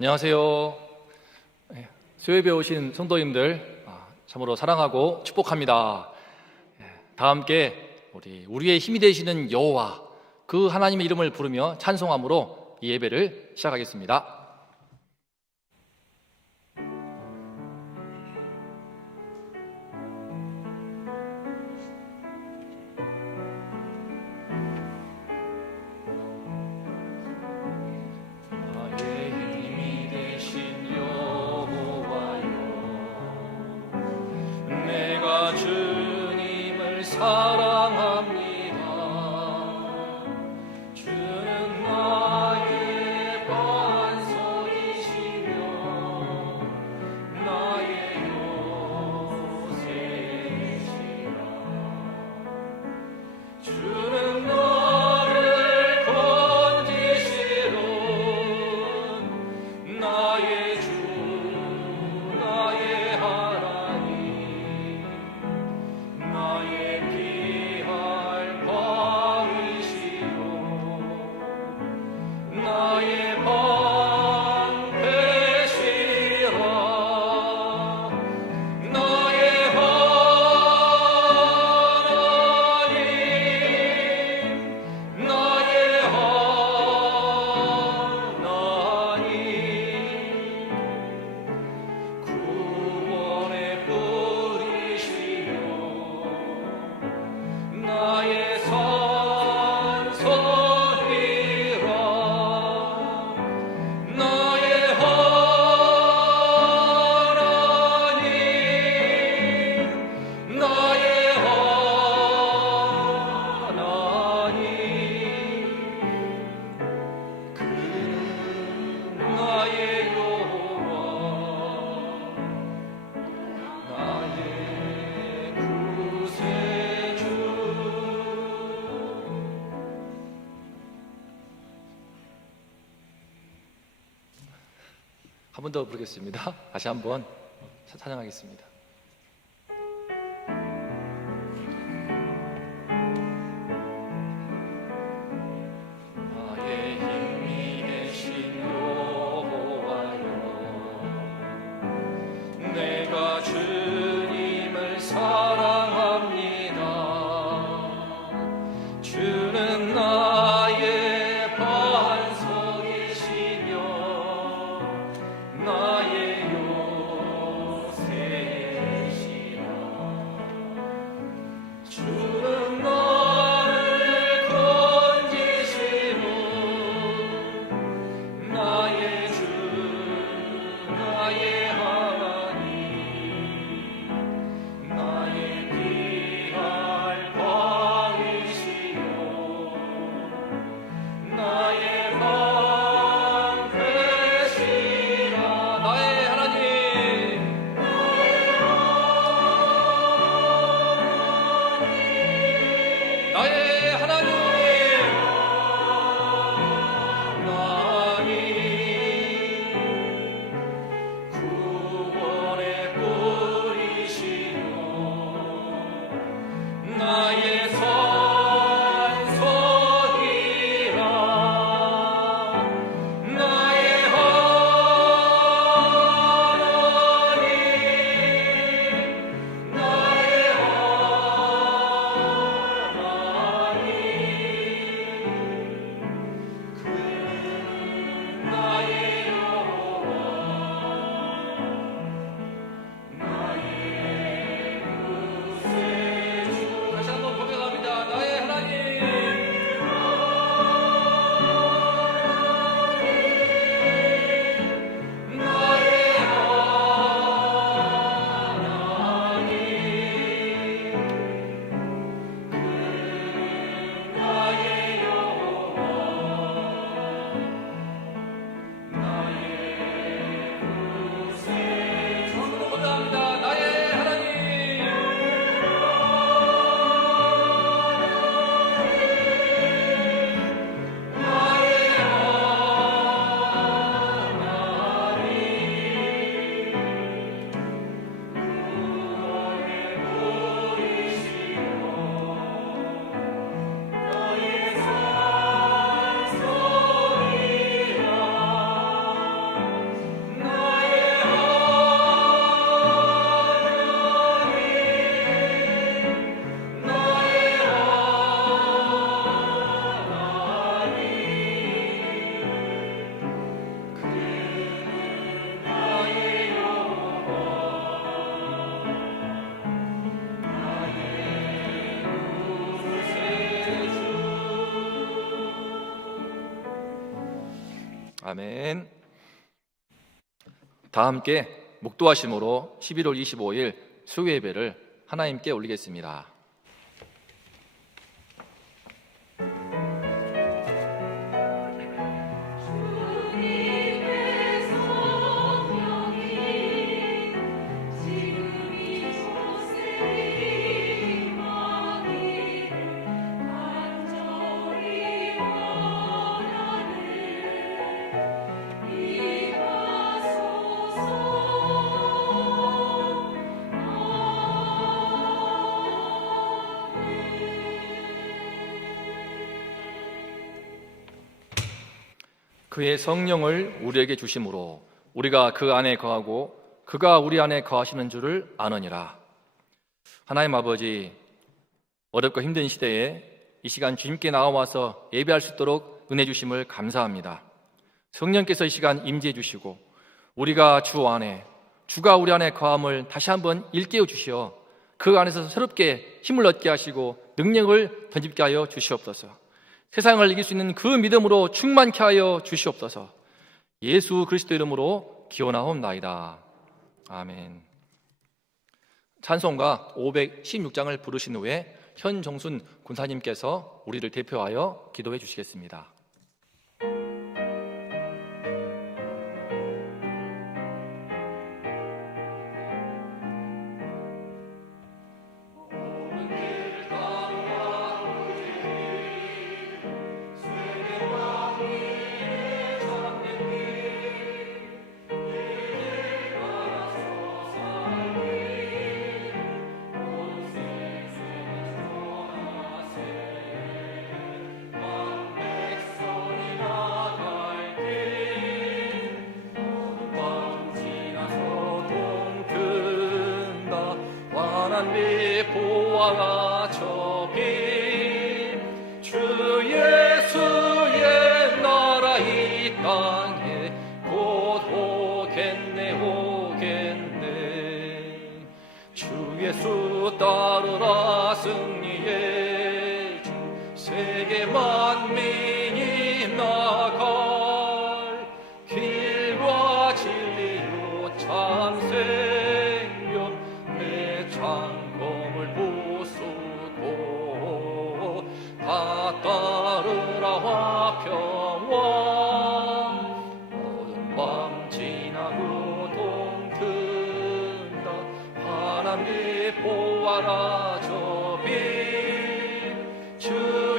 안녕하세요. 수요예배 오신 성도님들 참으로 사랑하고 축복합니다. 다 함께 우리의 힘이 되시는 여호와 그 하나님의 이름을 부르며 찬송함으로 이 예배를 시작하겠습니다. 주님을 사랑합니다. 주는 나의 반석이시며 나의 요새시라. 주는 나를 건지시는 나의 주 나의 하나님, 나의 피할 방이시요 나의 방패시라. 나의 하나님, 나의 하나님, 구원의 뿌리시며 나의 산성이라. 나의 하나님, 나의 하나님, 그는 나의 여호와 나의 구세주. 한 번 더 부르겠습니다. 다시 한번 찬양하겠습니다. 나의 힘이 되신 여호와여, 내가 주님을 사랑합니다. 주는 나의 반석이시며 나의 요새 아멘. 다 함께 묵도하심으로 11월 25일 수요 예배를 하나님께 올리겠습니다. 그의 성령을 우리에게 주심으로 우리가 그 안에 거하고 그가 우리 안에 거하시는 줄을 아느니라. 하나님 아버지, 어렵고 힘든 시대에 이 시간 주님께 나와서 예배할 수 있도록 은혜 주심을 감사합니다. 성령께서 이 시간 임재해 주시고 우리가 주 안에, 주가 우리 안에 거함을 다시 한번 일깨워 주시어 그 안에서 새롭게 힘을 얻게 하시고 능력을 던집게 하여 주시옵소서. 세상을 이길 수 있는 그 믿음으로 충만케 하여 주시옵소서. 예수 그리스도 이름으로 기원하옵나이다. 아멘. 찬송가 516장을 부르신 후에 현정순 군사님께서 우리를 대표하여 기도해 주시겠습니다. 보아라 저기 주 예수의 나라 이 땅에 곧 오겠네 주 예수 따르라 승리의 주 세계 만민이 나갈 길과 진리요 참 생명 내 장검을 부수고 다 따르라 화평왕 어두운 밤 지나고 동튼다 하나님 보아라 저빛 주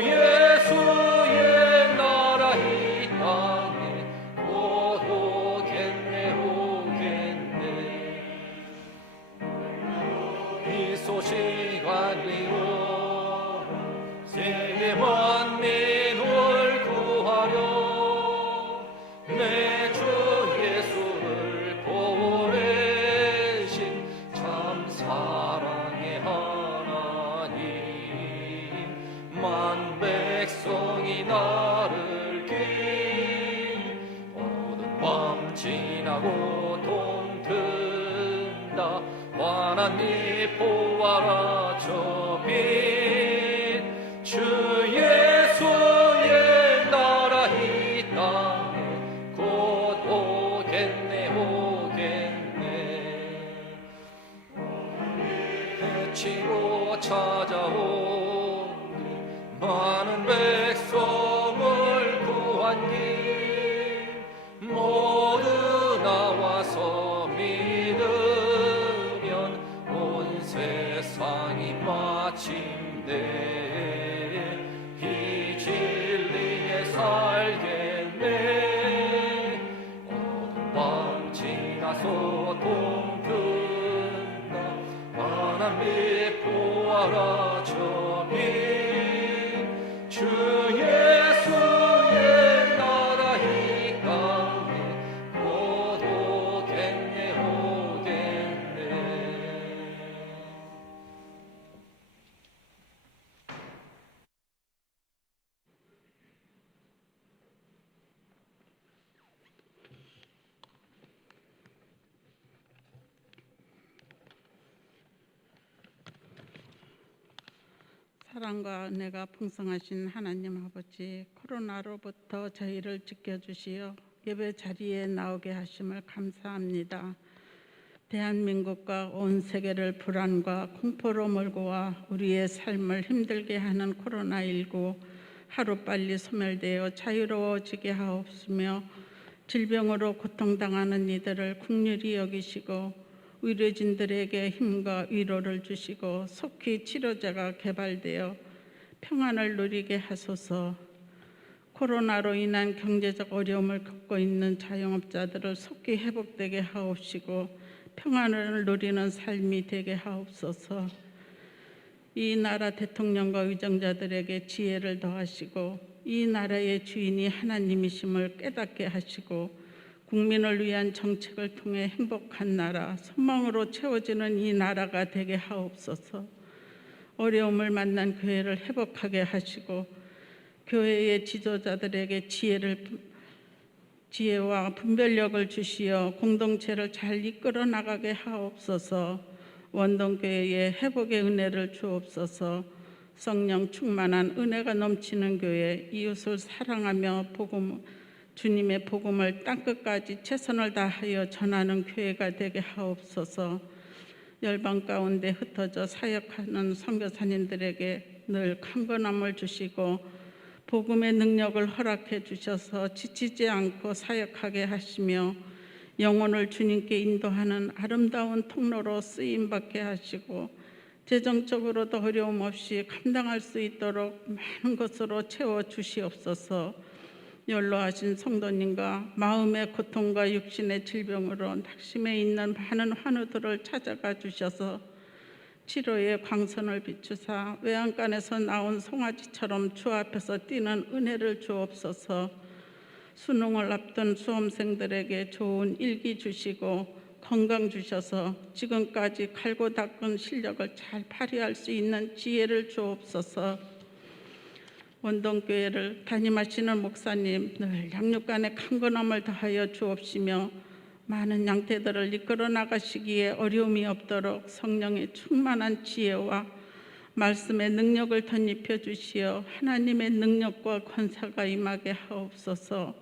예수의 나라 이 땅에 곧 오겠네 이 소식 알리오 세계 만민을 구하려 내 주 예수를 보내신 참 사랑의 하나님 만 백성이 나를 길 어두운 밤 지나고 동튼다 환한 잎 보아라 저빛 주 예수의 나라 이 땅에 곧 오겠네 해치고 찾아온 많은 백성을 구한 길 모두 나와서 믿으면 온 세상이 마침내 이 진리에 살겠네 어두운 밤 지나서 동튼다 하나님 보아라 저빛 주 예수의 나라 이 땅에 곧 오겠네 사랑과 은혜가 풍성하신 하나님 아버지, 코로나로부터 저희를 지켜주시어 예배 자리에 나오게 하심을 감사합니다. 대한민국과 온 세계를 불안과 공포로 몰고 와 우리의 삶을 힘들게 하는 코로나19 하루빨리 소멸되어 자유로워지게 하옵시며, 질병으로 고통당하는 이들을 긍휼히 여기시고 의료진들에게 힘과 위로를 주시고 속히 치료제가 개발되어 평안을 누리게 하소서. 코로나로 인한 경제적 어려움을 겪고 있는 자영업자들을 속히 회복되게 하옵시고 평안을 누리는 삶이 되게 하옵소서. 이 나라 대통령과 의정자들에게 지혜를 더하시고 이 나라의 주인이 하나님이심을 깨닫게 하시고 국민을 위한 정책을 통해 행복한 나라, 소망으로 채워지는 이 나라가 되게 하옵소서. 어려움을 만난 교회를 회복하게 하시고 교회의 지도자들에게 지혜와 분별력을 주시어 공동체를 잘 이끌어 나가게 하옵소서. 원동교회의 회복의 은혜를 주옵소서. 성령 충만한 은혜가 넘치는 교회, 이웃을 사랑하며 주님의 복음을 땅끝까지 최선을 다하여 전하는 교회가 되게 하옵소서. 열방 가운데 흩어져 사역하는 선교사님들에게 늘 강건함을 주시고 복음의 능력을 허락해 주셔서 지치지 않고 사역하게 하시며 영혼을 주님께 인도하는 아름다운 통로로 쓰임받게 하시고 재정적으로도 어려움 없이 감당할 수 있도록 많은 것으로 채워 주시옵소서. 연로하신 성도님과 마음의 고통과 육신의 질병으로 낙심해 있는 많은 환우들을 찾아가 주셔서 치료의 광선을 비추사 외양간에서 나온 송아지처럼 주 앞에서 뛰는 은혜를 주옵소서. 수능을 앞둔 수험생들에게 좋은 일기 주시고 건강 주셔서 지금까지 갈고 닦은 실력을 잘 발휘할 수 있는 지혜를 주옵소서. 원동교회를 담임하시는 목사님 늘 양육간에 강건함을 더하여 주옵시며 많은 양떼들을 이끌어 나가시기에 어려움이 없도록 성령의 충만한 지혜와 말씀의 능력을 덧입혀 주시어 하나님의 능력과 권세가 임하게 하옵소서.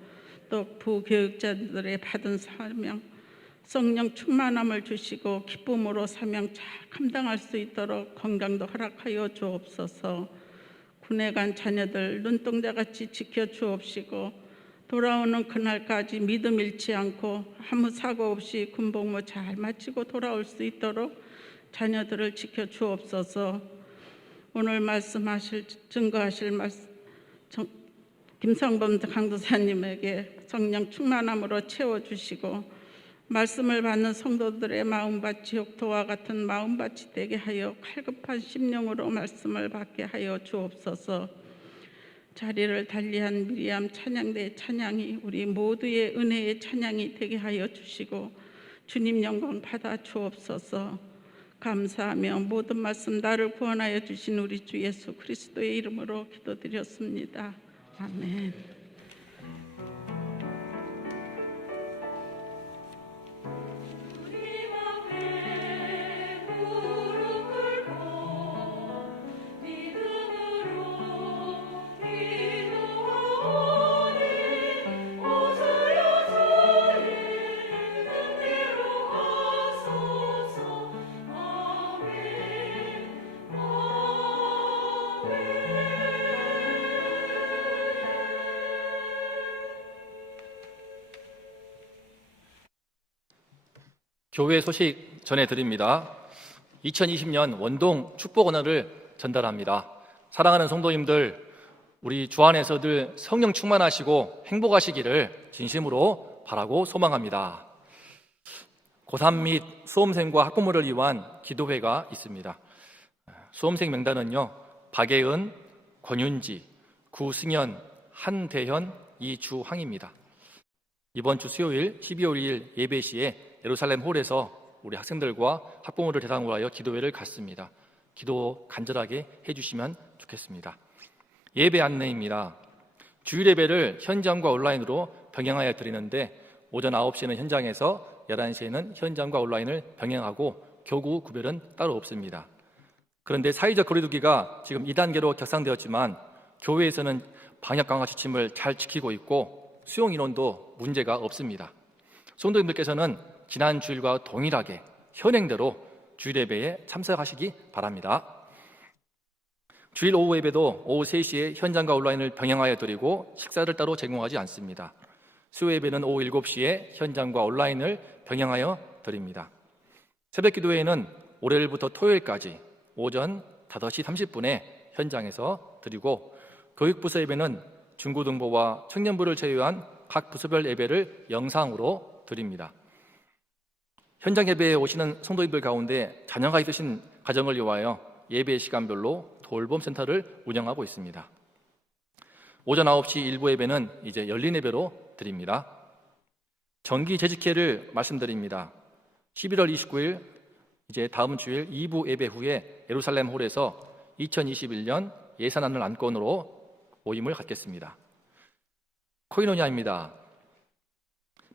또 부교육자들의 받은 사명, 성령 충만함을 주시고 기쁨으로 사명 잘 감당할 수 있도록 건강도 허락하여 주옵소서. 군에 간 자녀들 눈동자같이 지켜주옵시고 돌아오는 그날까지 믿음 잃지 않고 아무 사고 없이 군복무 잘 마치고 돌아올 수 있도록 자녀들을 지켜주옵소서. 오늘 증거하실 말씀 김성범 강도사님에게 성령 충만함으로 채워주시고 말씀을 받는 성도들의 마음밭이 옥토와 같은 마음밭이 되게 하여 갈급한 심령으로 말씀을 받게 하여 주옵소서. 자리를 달리한 미리암 찬양대의 찬양이 우리 모두의 은혜의 찬양이 되게 하여 주시고 주님 영광 받아 주옵소서. 감사하며 모든 말씀 나를 구원하여 주신 우리 주 예수 그리스도의 이름으로 기도드렸습니다. 아멘. 교회 소식 전해드립니다. 2020년 원동 축복 언어를 전달합니다. 사랑하는 성도님들, 우리 주 안에서 늘 성령 충만하시고 행복하시기를 진심으로 바라고 소망합니다. 고3 및 수험생과 학부모를 위한 기도회가 있습니다. 수험생 명단은요, 박예은, 권윤지, 구승현, 한대현, 이주황입니다. 이번 주 수요일 12월 2일 예배 시에 예루살렘 홀에서 우리 학생들과 학부모를 대상으로 하여 기도회를 갖습니다. 기도 간절하게 해주시면 좋겠습니다. 예배 안내입니다. 주일 예배를 현장과 온라인으로 병행하여 드리는데 오전 9시에는 현장에서 11시에는 현장과 온라인을 병행하고 교구 구별은 따로 없습니다. 그런데 사회적 거리두기가 지금 2단계로 격상되었지만 교회에서는 방역 강화 지침을 잘 지키고 있고 수용 인원도 문제가 없습니다. 성도님들께서는 지난 주일과 동일하게 현행대로 주일 예배에 참석하시기 바랍니다. 주일 오후 예배도 오후 3시에 현장과 온라인을 병행하여 드리고 식사를 따로 제공하지 않습니다. 수요 예배는 오후 7시에 현장과 온라인을 병행하여 드립니다. 새벽 기도회는 월요일부터 토요일까지 오전 5시 30분에 현장에서 드리고, 교육부서 예배는 중고등부와 청년부를 제외한 각 부서별 예배를 영상으로 드립니다. 현장 예배에 오시는 성도님들 가운데 자녀가 있으신 가정을 위하여 예배 시간별로 돌봄센터를 운영하고 있습니다. 오전 9시 일부 예배는 이제 열린 예배로 드립니다. 정기 재직회를 말씀드립니다. 11월 29일 이제 다음 주일 2부 예배 후에 예루살렘 홀에서 2021년 예산안을 안건으로 모임을 갖겠습니다. 코이노니아입니다.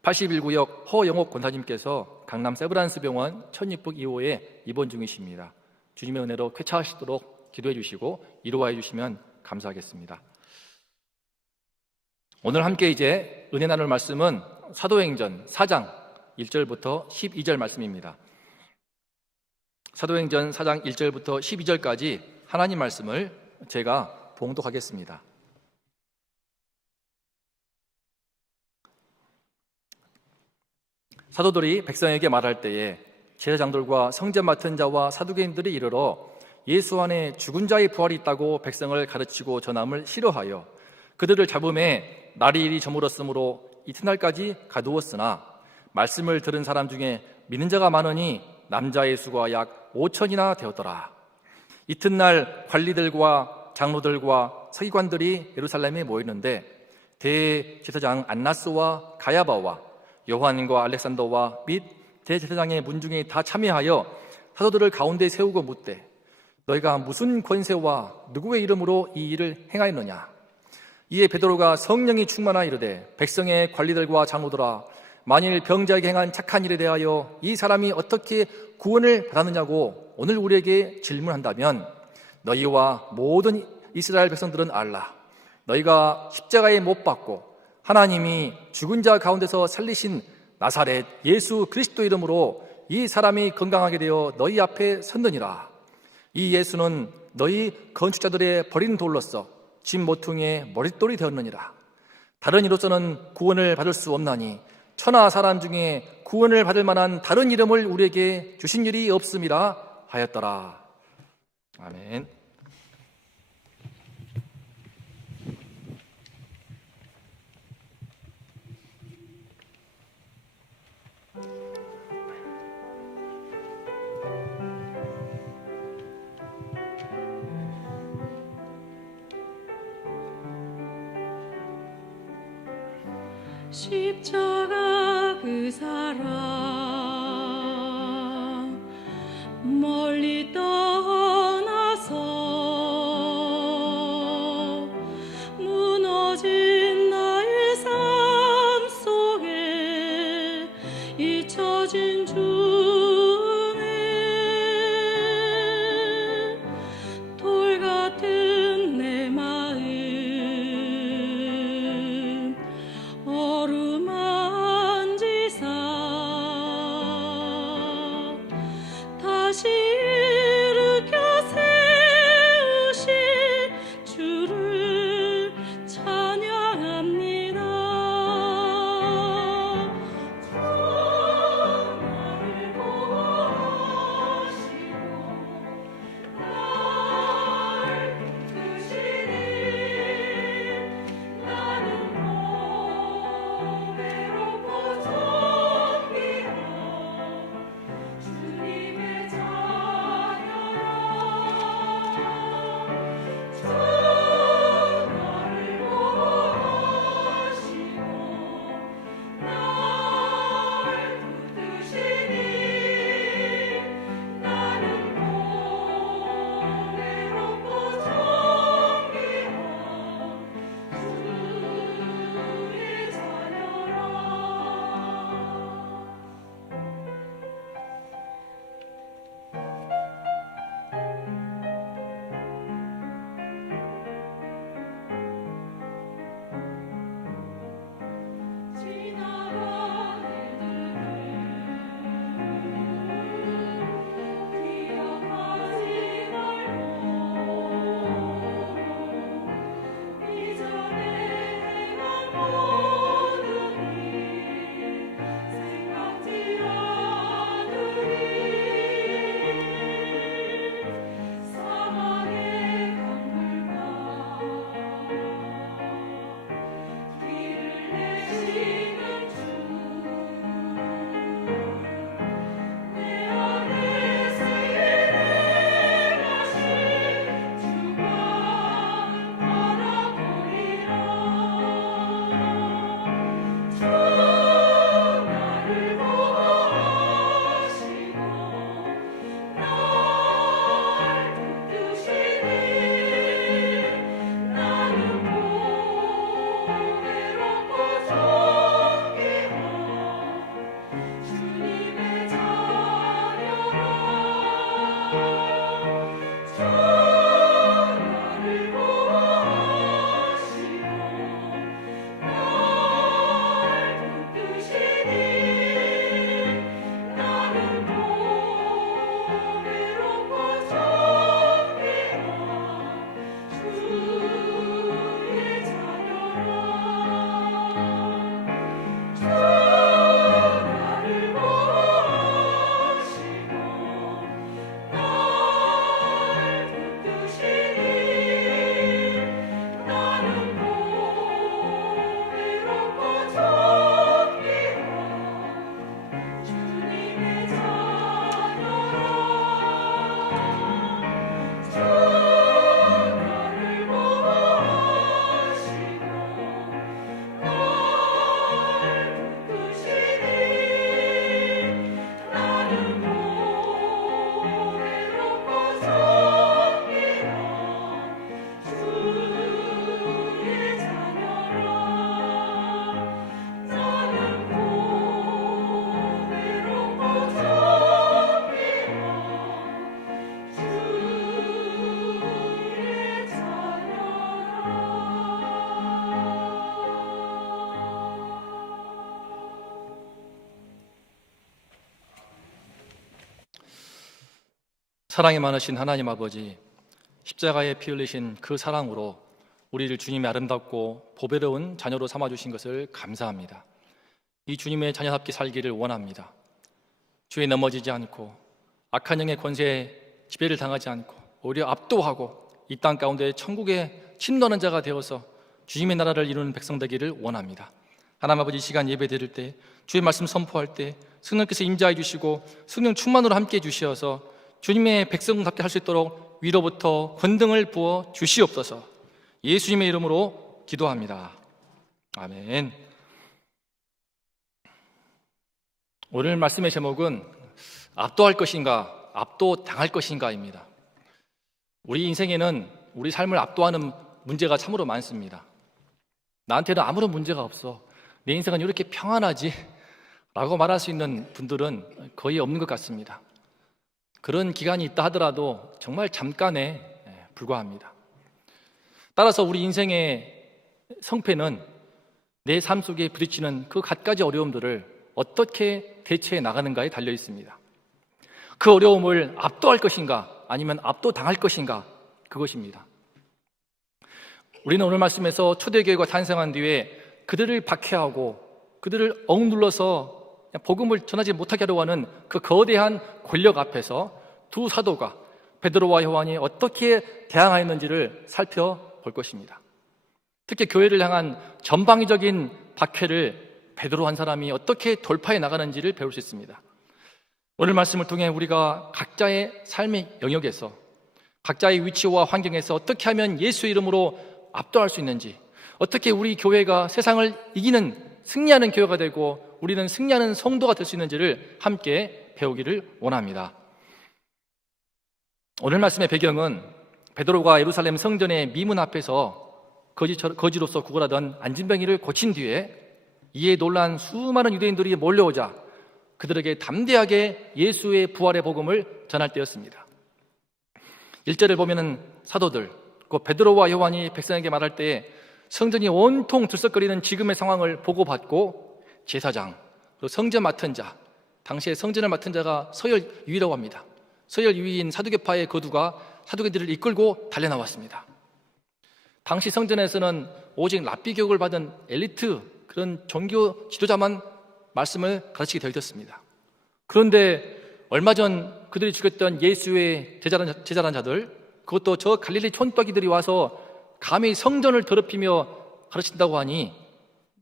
81구역 허영옥 권사님께서 강남 세브란스 병원 천육북 2호에 입원 중이십니다. 주님의 은혜로 쾌차하시도록 기도해 주시고 위로해 주시면 감사하겠습니다. 오늘 함께 이제 은혜 나눌 말씀은 사도행전 4장 1절부터 12절 말씀입니다. 사도행전 4장 1절부터 12절까지 하나님 말씀을 제가 봉독하겠습니다. 사도들이 백성에게 말할 때에 제사장들과 성전 맡은 자와 사두개인들이 이르러 예수 안에 죽은 자의 부활이 있다고 백성을 가르치고 전함을 싫어하여 그들을 잡음에 날이 이리 저물었으므로 이튿날까지 가두었으나 말씀을 들은 사람 중에 믿는 자가 많으니 남자의 수가 약 5천이나 되었더라. 이튿날 관리들과 장로들과 서기관들이 예루살렘에 모이는데 대제사장 안나스와 가야바와 요한과 알렉산더와 및 대제사장의 문중에 다 참여하여 사도들을 가운데 세우고 묻되 너희가 무슨 권세와 누구의 이름으로 이 일을 행하였느냐? 이에 베드로가 성령이 충만하 이르되 백성의 관리들과 장로들아, 만일 병자에게 행한 착한 일에 대하여 이 사람이 어떻게 구원을 받았느냐고 오늘 우리에게 질문한다면 너희와 모든 이스라엘 백성들은 알라. 너희가 십자가에 못 박고 하나님이 죽은 자 가운데서 살리신 나사렛 예수 그리스도 이름으로 이 사람이 건강하게 되어 너희 앞에 섰느니라. 이 예수는 너희 건축자들의 버린 돌로서 집 모퉁이의 머릿돌이 되었느니라. 다른 이로서는 구원을 받을 수 없나니 천하 사람 중에 구원을 받을 만한 다른 이름을 우리에게 주신 일이 없음이라 하였더라. 아멘. 십자가 그 사랑 멀리 떠나서 무너진 나의 삶 속에 잊혀진 주네 돌 같은 내 마음 어루만지사 다시 일으켜 세우신 주를 찬양합니다. 주 나의 사랑이 많으신 하나님 아버지, 십자가에 피 흘리신 그 사랑으로 우리를 주님의 아름답고 보배로운 자녀로 삼아주신 것을 감사합니다. 이 주님의 자녀답게 살기를 원합니다. 주에 넘어지지 않고 악한 영의 권세에 지배를 당하지 않고 오히려 압도하고 이 땅 가운데 천국에 침노하는 자가 되어서 주님의 나라를 이루는 백성 되기를 원합니다. 하나님 아버지, 이 시간 예배 드릴 때, 주의 말씀 선포할 때 성령께서 임재해 주시고 성령 충만으로 함께해 주시어서 주님의 백성답게 할 수 있도록 위로부터 권능을 부어 주시옵소서. 예수님의 이름으로 기도합니다. 아멘. 오늘 말씀의 제목은 압도할 것인가, 압도당할 것인가입니다. 우리 인생에는 우리 삶을 압도하는 문제가 참으로 많습니다. 나한테는 아무런 문제가 없어, 내 인생은 이렇게 평안하지 라고 말할 수 있는 분들은 거의 없는 것 같습니다. 그런 기간이 있다 하더라도 정말 잠깐에 불과합니다. 따라서 우리 인생의 성패는 내 삶 속에 부딪히는 그 갖가지 어려움들을 어떻게 대처해 나가는가에 달려 있습니다. 그 어려움을 압도할 것인가 아니면 압도당할 것인가, 그것입니다. 우리는 오늘 말씀에서 초대교회가 탄생한 뒤에 그들을 박해하고 그들을 억눌러서 복음을 전하지 못하게 하려고 하는 그 거대한 권력 앞에서 두 사도가 베드로와 요한이 어떻게 대항하였는지를 살펴볼 것입니다. 특히 교회를 향한 전방위적인 박해를 베드로 한 사람이 어떻게 돌파해 나가는지를 배울 수 있습니다. 오늘 말씀을 통해 우리가 각자의 삶의 영역에서, 각자의 위치와 환경에서 어떻게 하면 예수의 이름으로 압도할 수 있는지, 어떻게 우리 교회가 세상을 이기는, 승리하는 교회가 되고 우리는 승리하는 성도가 될 수 있는지를 함께 배우기를 원합니다. 오늘 말씀의 배경은 베드로가 예루살렘 성전의 미문 앞에서 거지로서 구걸하던 안진뱅이를 고친 뒤에 이에 놀란 수많은 유대인들이 몰려오자 그들에게 담대하게 예수의 부활의 복음을 전할 때였습니다. 1절을 보면은 사도들, 그 베드로와 요한이 백성에게 말할 때에 성전이 온통 들썩거리는 지금의 상황을 보고받고 제사장, 그리고 성전 맡은 자, 당시에 성전을 맡은 자가 서열유위라고 합니다. 서열유위인 사두개파의 거두가 사두개들을 이끌고 달려나왔습니다. 당시 성전에서는 오직 랍비 교육을 받은 엘리트, 그런 종교 지도자만 말씀을 가르치게 되어 있었습니다. 그런데 얼마 전 그들이 죽였던 예수의 제자란 자들, 그것도 저 갈릴리 촌박이들이 와서 감히 성전을 더럽히며 가르친다고 하니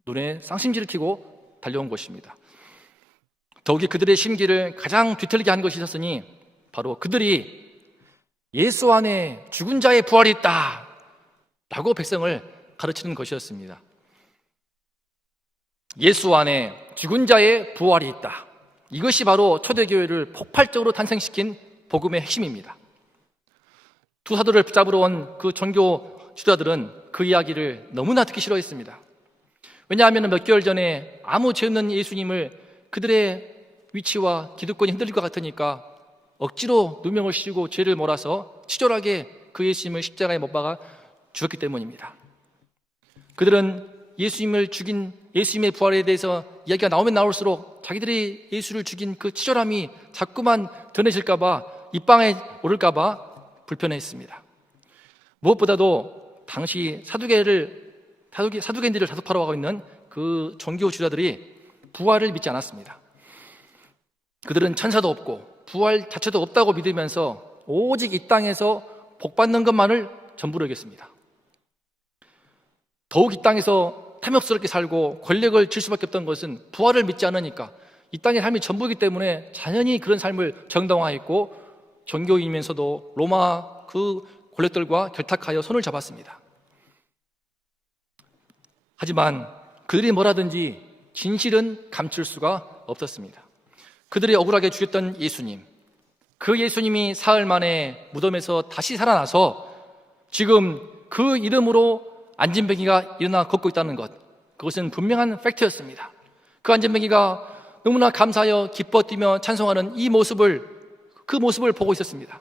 눈에 쌍심지를 켜고 달려온 것입니다. 더욱이 그들의 심기를 가장 뒤틀리게 한 것이 있었으니 바로 그들이 예수 안에 죽은 자의 부활이 있다 라고 백성을 가르치는 것이었습니다. 예수 안에 죽은 자의 부활이 있다, 이것이 바로 초대교회를 폭발적으로 탄생시킨 복음의 핵심입니다. 두 사도를 붙잡으러 온 그 종교 지도자들은 그 이야기를 너무나 듣기 싫어했습니다. 왜냐하면 몇 개월 전에 아무 죄 없는 예수님을 그들의 위치와 기득권이 흔들릴 것 같으니까 억지로 누명을 씌우고 죄를 몰아서 치졸하게 그 예수님을 십자가에 못 박아 죽였기 때문입니다. 그들은 예수님을 죽인, 예수님의 부활에 대해서 이야기가 나오면 나올수록 자기들이 예수를 죽인 그 치졸함이 자꾸만 드러내질까봐, 입방에 오를까봐 불편해했습니다. 무엇보다도 당시 사두개인들을 다섯파로 하고 있는 그 종교 지도자들이 부활을 믿지 않았습니다. 그들은 천사도 없고 부활 자체도 없다고 믿으면서 오직 이 땅에서 복받는 것만을 전부로 여겼습니다. 더욱 이 땅에서 탐욕스럽게 살고 권력을 질 수밖에 없던 것은 부활을 믿지 않으니까 이 땅의 삶이 전부이기 때문에 자연히 그런 삶을 정당화했고 종교인이면서도 로마 그 권력들과 결탁하여 손을 잡았습니다. 하지만 그들이 뭐라든지 진실은 감출 수가 없었습니다. 그들이 억울하게 죽였던 예수님, 그 예수님이 사흘 만에 무덤에서 다시 살아나서 지금 그 이름으로 안진뱅이가 일어나 걷고 있다는 것, 그것은 분명한 팩트였습니다. 그 안진뱅이가 너무나 감사하여 기뻐 뛰며 찬송하는 그 모습을 보고 있었습니다.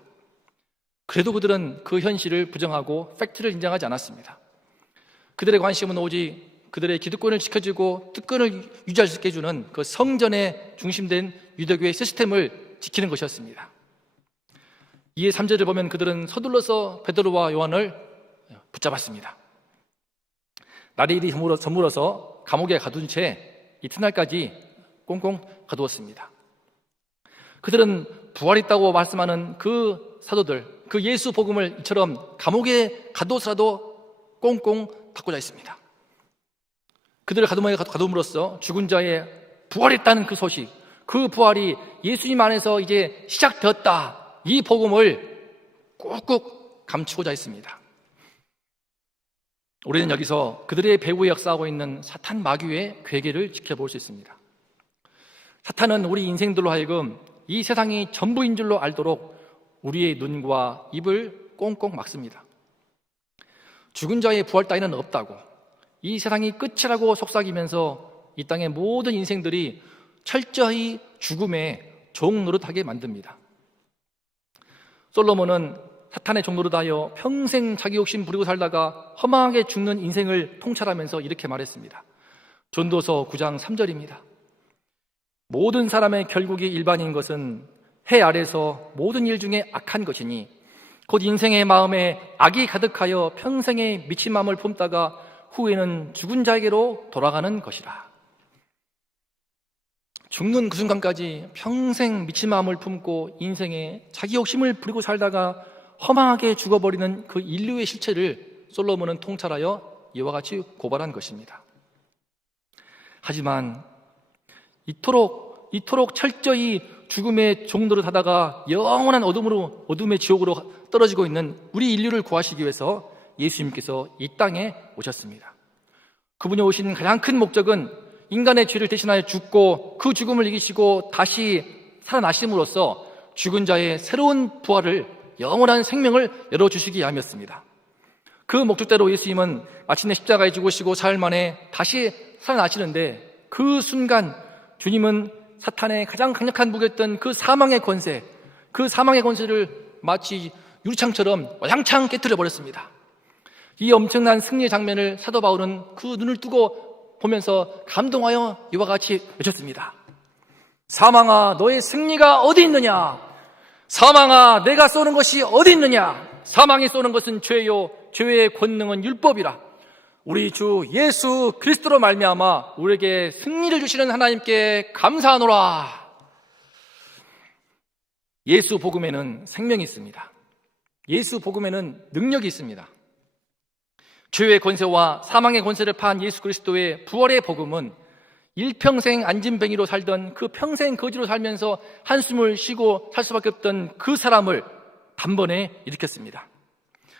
그래도 그들은 그 현실을 부정하고 팩트를 인정하지 않았습니다. 그들의 관심은 오직 그들의 기득권을 지켜주고 특권을 유지할 수 있게 해주는 그 성전에 중심된 유대교의 시스템을 지키는 것이었습니다. 이에 3절을 보면 그들은 서둘러서 베드로와 요한을 붙잡았습니다. 날이 저물어서 감옥에 가둔 채 이튿날까지 꽁꽁 가두었습니다. 그들은 부활했다고 말씀하는 그 사도들, 그 예수 복음을 이처럼 감옥에 가두어서라도 꽁꽁 닫고 자 있습니다. 그들을 가둠에 가둠으로써 죽은 자의 부활했다는 그 소식, 그 부활이 예수님 안에서 이제 시작되었다, 이 복음을 꾹꾹 감추고자 했습니다. 우리는 여기서 그들의 배후에 역사하고 있는 사탄 마귀의 괴계를 지켜볼 수 있습니다. 사탄은 우리 인생들로 하여금 이 세상이 전부인 줄로 알도록 우리의 눈과 입을 꽁꽁 막습니다. 죽은 자의 부활 따위는 없다고, 이 세상이 끝이라고 속삭이면서 이 땅의 모든 인생들이 철저히 죽음의 종 노릇하게 만듭니다. 솔로몬은 사탄의 종 노릇하여 평생 자기 욕심 부리고 살다가 허망하게 죽는 인생을 통찰하면서 이렇게 말했습니다. 전도서 9장 3절입니다. 모든 사람의 결국이 일반인 것은 해 아래서 모든 일 중에 악한 것이니 곧 인생의 마음에 악이 가득하여 평생의 미친 마음을 품다가 후에는 죽은 자에게로 돌아가는 것이라. 죽는 그 순간까지 평생 미친 마음을 품고 인생에 자기 욕심을 부리고 살다가 허망하게 죽어버리는 그 인류의 실체를 솔로몬은 통찰하여 이와 같이 고발한 것입니다. 하지만 이토록 철저히 죽음의 종노릇 하다가 영원한 어둠의 지옥으로 떨어지고 있는 우리 인류를 구하시기 위해서 예수님께서 이 땅에 오셨습니다. 그분이 오신 가장 큰 목적은 인간의 죄를 대신하여 죽고 그 죽음을 이기시고 다시 살아나심으로써 죽은 자의 새로운 부활을, 영원한 생명을 열어주시기 위함이었습니다. 그 목적대로 예수님은 마침내 십자가에 죽으시고 사흘 만에 다시 살아나시는데, 그 순간 주님은 사탄의 가장 강력한 무기였던 그 사망의 권세, 그 사망의 권세를 마치 유리창처럼 와장창 깨뜨려 버렸습니다. 이 엄청난 승리의 장면을 사도 바울은 그 눈을 뜨고 보면서 감동하여 이와 같이 외쳤습니다. 사망아, 너의 승리가 어디 있느냐? 사망아, 내가 쏘는 것이 어디 있느냐? 사망이 쏘는 것은 죄요, 죄의 권능은 율법이라. 우리 주 예수 그리스도로 말미암아 우리에게 승리를 주시는 하나님께 감사하노라. 예수 복음에는 생명이 있습니다. 예수 복음에는 능력이 있습니다. 죄의 권세와 사망의 권세를 파한 예수 그리스도의 부활의 복음은 일평생 안진뱅이로 살던, 그 평생 거지로 살면서 한숨을 쉬고 살 수밖에 없던 그 사람을 단번에 일으켰습니다.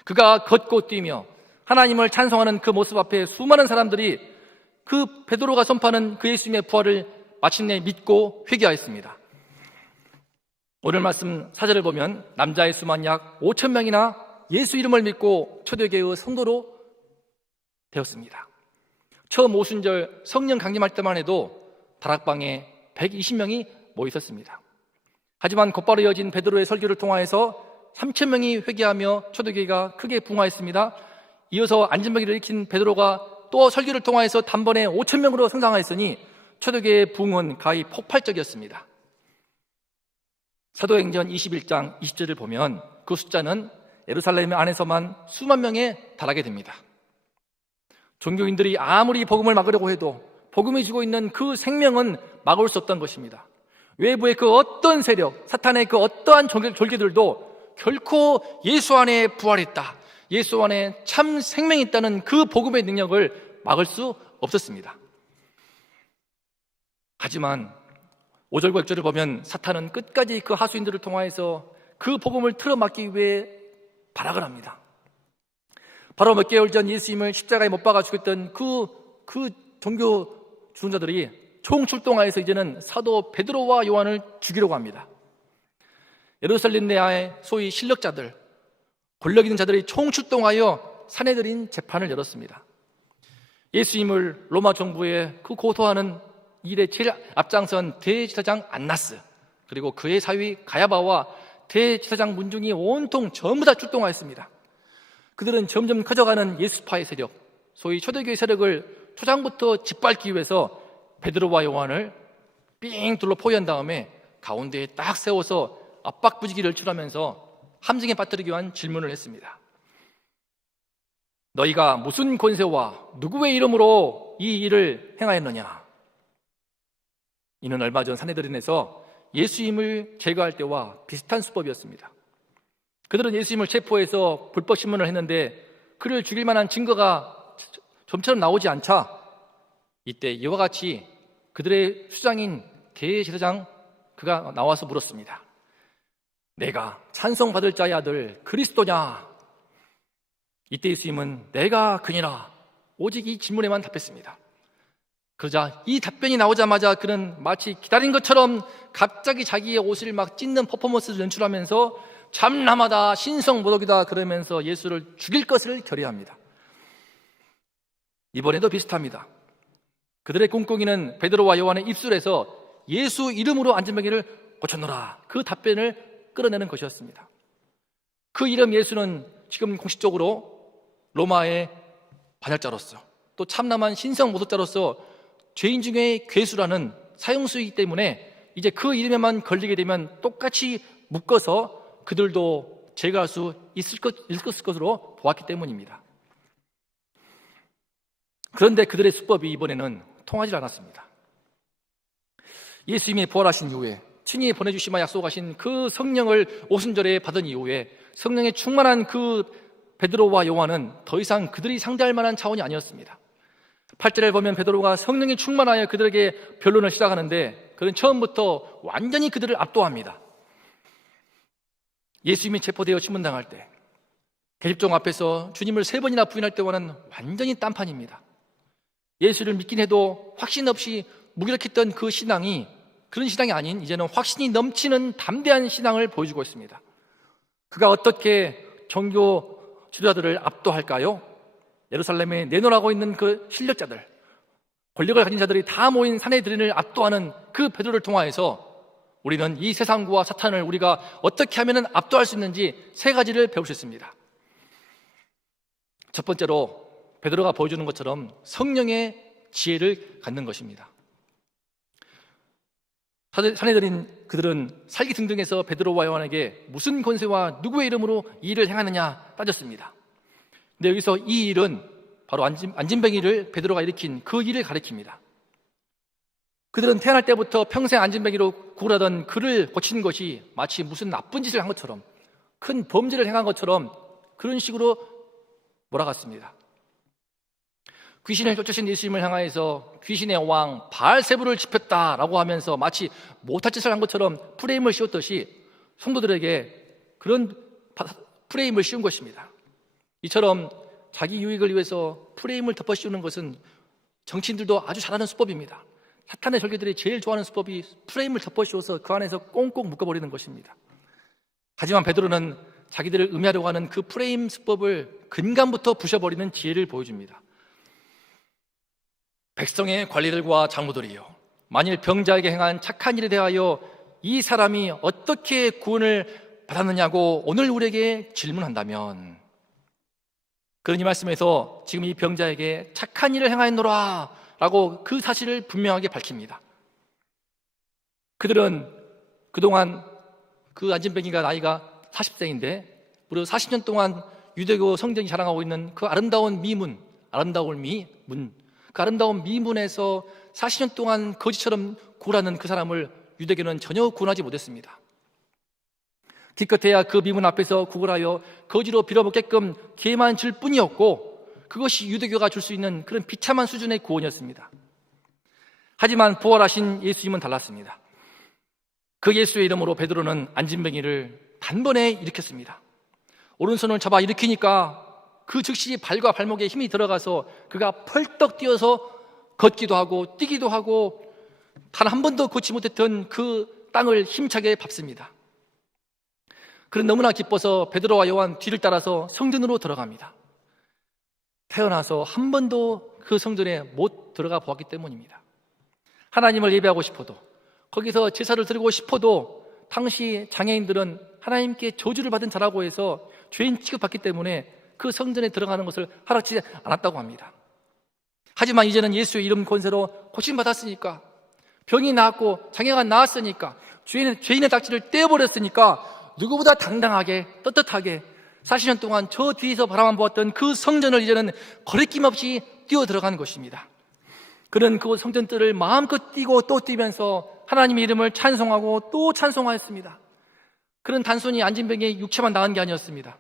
그가 걷고 뛰며 하나님을 찬송하는 그 모습 앞에 수많은 사람들이 그 베드로가 선포하는 그 예수님의 부활을 마침내 믿고 회개하였습니다. 오늘 말씀 4절을 보면 남자의 수만 약 5천 명이나 예수 이름을 믿고 초대교회의 성도로 되었습니다. 처음 오순절 성령 강림할 때만 해도 다락방에 120명이 모여 있었습니다. 하지만 곧바로 이어진 베드로의 설교를 통하여서 3,000명이 회개하며 초대교회가 크게 부흥하였습니다. 이어서 안진뱅이를 일으킨 베드로가 또 설교를 통하여서 단번에 5,000명으로 성장하였으니 초대교회의 부흥은 가히 폭발적이었습니다. 사도행전 21장 20절을 보면 그 숫자는 예루살렘 안에서만 수만 명에 달하게 됩니다. 종교인들이 아무리 복음을 막으려고 해도 복음이 주고 있는 그 생명은 막을 수 없던 것입니다. 외부의 그 어떤 세력, 사탄의 그 어떠한 졸개들도 결코 예수 안에 부활했다, 예수 안에 참 생명이 있다는 그 복음의 능력을 막을 수 없었습니다. 하지만 5절과 6절을 보면 사탄은 끝까지 그 하수인들을 통하여서 그 복음을 틀어막기 위해 발악을 합니다. 바로 몇 개월 전 예수님을 십자가에 못 박아 죽였던 그 종교 주둔자들이 총출동하여서 이제는 사도 베드로와 요한을 죽이려고 합니다. 예루살렘 내의 소위 실력자들, 권력 있는 자들이 총출동하여 사내들인 재판을 열었습니다. 예수님을 로마 정부에 그 고소하는 일에 제일 앞장선 대제사장 안나스, 그리고 그의 사위 가야바와 대제사장 문중이 온통 전부 다 출동하였습니다. 그들은 점점 커져가는 예수파의 세력, 소위 초대교회 세력을 초장부터 짓밟기 위해서 베드로와 요한을 삥 둘러 포위한 다음에 가운데에 딱 세워서 압박 부지기를 출하면서 함정에 빠뜨리기 위한 질문을 했습니다. 너희가 무슨 권세와 누구의 이름으로 이 일을 행하였느냐? 이는 얼마 전 산헤드린에서 예수님을 제거할 때와 비슷한 수법이었습니다. 그들은 예수님을 체포해서 불법 신문을 했는데 그를 죽일 만한 증거가 좀처럼 나오지 않자 이때 이와 같이 그들의 수장인 대제사장 그가 나와서 물었습니다. 내가 찬송받을 자의 아들 그리스도냐? 이때 예수님은 내가 그니라 오직 이 질문에만 답했습니다. 그러자 이 답변이 나오자마자 그는 마치 기다린 것처럼 갑자기 자기의 옷을 막 찢는 퍼포먼스를 연출하면서 참남하다 신성모독이다 그러면서 예수를 죽일 것을 결의합니다. 이번에도 비슷합니다. 그들의 꿍꿍이는 베드로와 요한의 입술에서 예수 이름으로 안전병기를 고쳤노라 그 답변을 끌어내는 것이었습니다. 그 이름 예수는 지금 공식적으로 로마의 반역자로서 또 참남한 신성모독자로서 죄인 중에 괴수라는 사형수이기 때문에 이제 그 이름에만 걸리게 되면 똑같이 묶어서 그들도 제거할 수 있을 것으로 보았기 때문입니다. 그런데 그들의 수법이 이번에는 통하지 않았습니다. 예수님이 부활하신 이후에 친히 보내주시마 약속하신 그 성령을 오순절에 받은 이후에 성령에 충만한 그 베드로와 요한은 더 이상 그들이 상대할 만한 차원이 아니었습니다. 8절을 보면 베드로가 성령에 충만하여 그들에게 변론을 시작하는데 그는 처음부터 완전히 그들을 압도합니다. 예수님이 체포되어 신문당할 때 계집종 앞에서 주님을 3번이나 부인할 때와는 완전히 딴판입니다. 예수를 믿긴 해도 확신 없이 무기력했던 그 신앙이 그런 신앙이 아닌 이제는 확신이 넘치는 담대한 신앙을 보여주고 있습니다. 그가 어떻게 종교 지도자들을 압도할까요? 예루살렘에 내놓으라고 있는 그 실력자들, 권력을 가진 자들이 다 모인 산헤드린을 압도하는 그 베드로를 통하여서 우리는 이 세상과 사탄을 우리가 어떻게 하면 압도할 수 있는지 3가지를 배울 수 있습니다. 첫 번째로 베드로가 보여주는 것처럼 성령의 지혜를 갖는 것입니다. 산헤드린 그들은 살기등등해서 베드로와 요한에게 무슨 권세와 누구의 이름으로 이 일을 행하느냐 따졌습니다. 근데 여기서 이 일은 바로 안진뱅이를 베드로가 일으킨 그 일을 가리킵니다. 그들은 태어날 때부터 평생 안진뱅이로 구걸하던 그를 고친 것이 마치 무슨 나쁜 짓을 한 것처럼 큰 범죄를 행한 것처럼 그런 식으로 몰아갔습니다. 귀신을 쫓으신 예수님을 향하여서 귀신의 왕 바알세불을 지폈다라고 하면서 마치 못할 짓을 한 것처럼 프레임을 씌웠듯이 성도들에게 그런 프레임을 씌운 것입니다. 이처럼 자기 유익을 위해서 프레임을 덮어씌우는 것은 정치인들도 아주 잘하는 수법입니다. 사탄의 절개들이 제일 좋아하는 수법이 프레임을 덮어씌워서 그 안에서 꽁꽁 묶어버리는 것입니다. 하지만 베드로는 자기들을 음해하려고 하는 그 프레임 수법을 근간부터 부셔버리는 지혜를 보여줍니다. 백성의 관리들과 장로들이요, 만일 병자에게 행한 착한 일에 대하여 이 사람이 어떻게 구원을 받았느냐고 오늘 우리에게 질문한다면, 그런 이 말씀에서 지금 이 병자에게 착한 일을 행하였노라 라고 그 사실을 분명하게 밝힙니다. 그들은 그동안 그 안진뱅이가 나이가 40세인데 무려 40년 동안 유대교 성전이 자랑하고 있는 그 아름다운 미문, 그 아름다운 미문에서 40년 동안 거지처럼 구걸하는 그 사람을 유대교는 전혀 구원하지 못했습니다. 기껏해야 그 미문 앞에서 구걸하여 거지로 빌어먹게끔 기회만 줄 뿐이었고, 그것이 유대교가 줄 수 있는 그런 비참한 수준의 구원이었습니다. 하지만 부활하신 예수님은 달랐습니다. 그 예수의 이름으로 베드로는 안진뱅이를 단번에 일으켰습니다. 오른손을 잡아 일으키니까 그 즉시 발과 발목에 힘이 들어가서 그가 펄떡 뛰어서 걷기도 하고 뛰기도 하고 단 한 번도 걷지 못했던 그 땅을 힘차게 밟습니다. 그는 너무나 기뻐서 베드로와 요한 뒤를 따라서 성전으로 들어갑니다. 태어나서 한 번도 그 성전에 못 들어가 보았기 때문입니다. 하나님을 예배하고 싶어도, 거기서 제사를 드리고 싶어도 당시 장애인들은 하나님께 저주를 받은 자라고 해서 죄인 취급받기 때문에 그 성전에 들어가는 것을 허락지 않았다고 합니다. 하지만 이제는 예수의 이름 권세로 고침받았으니까, 병이 나았고 장애가 나았으니까, 죄인의 닥치를 떼어버렸으니까 누구보다 당당하게 떳떳하게 40년 동안 저 뒤에서 바라만 보았던 그 성전을 이제는 거리낌 없이 뛰어 들어간 것입니다. 그는 그 성전들을 마음껏 뛰고 또 뛰면서 하나님의 이름을 찬송하고 또 찬송하였습니다. 그는 단순히 안진병의 육체만 나은 게 아니었습니다.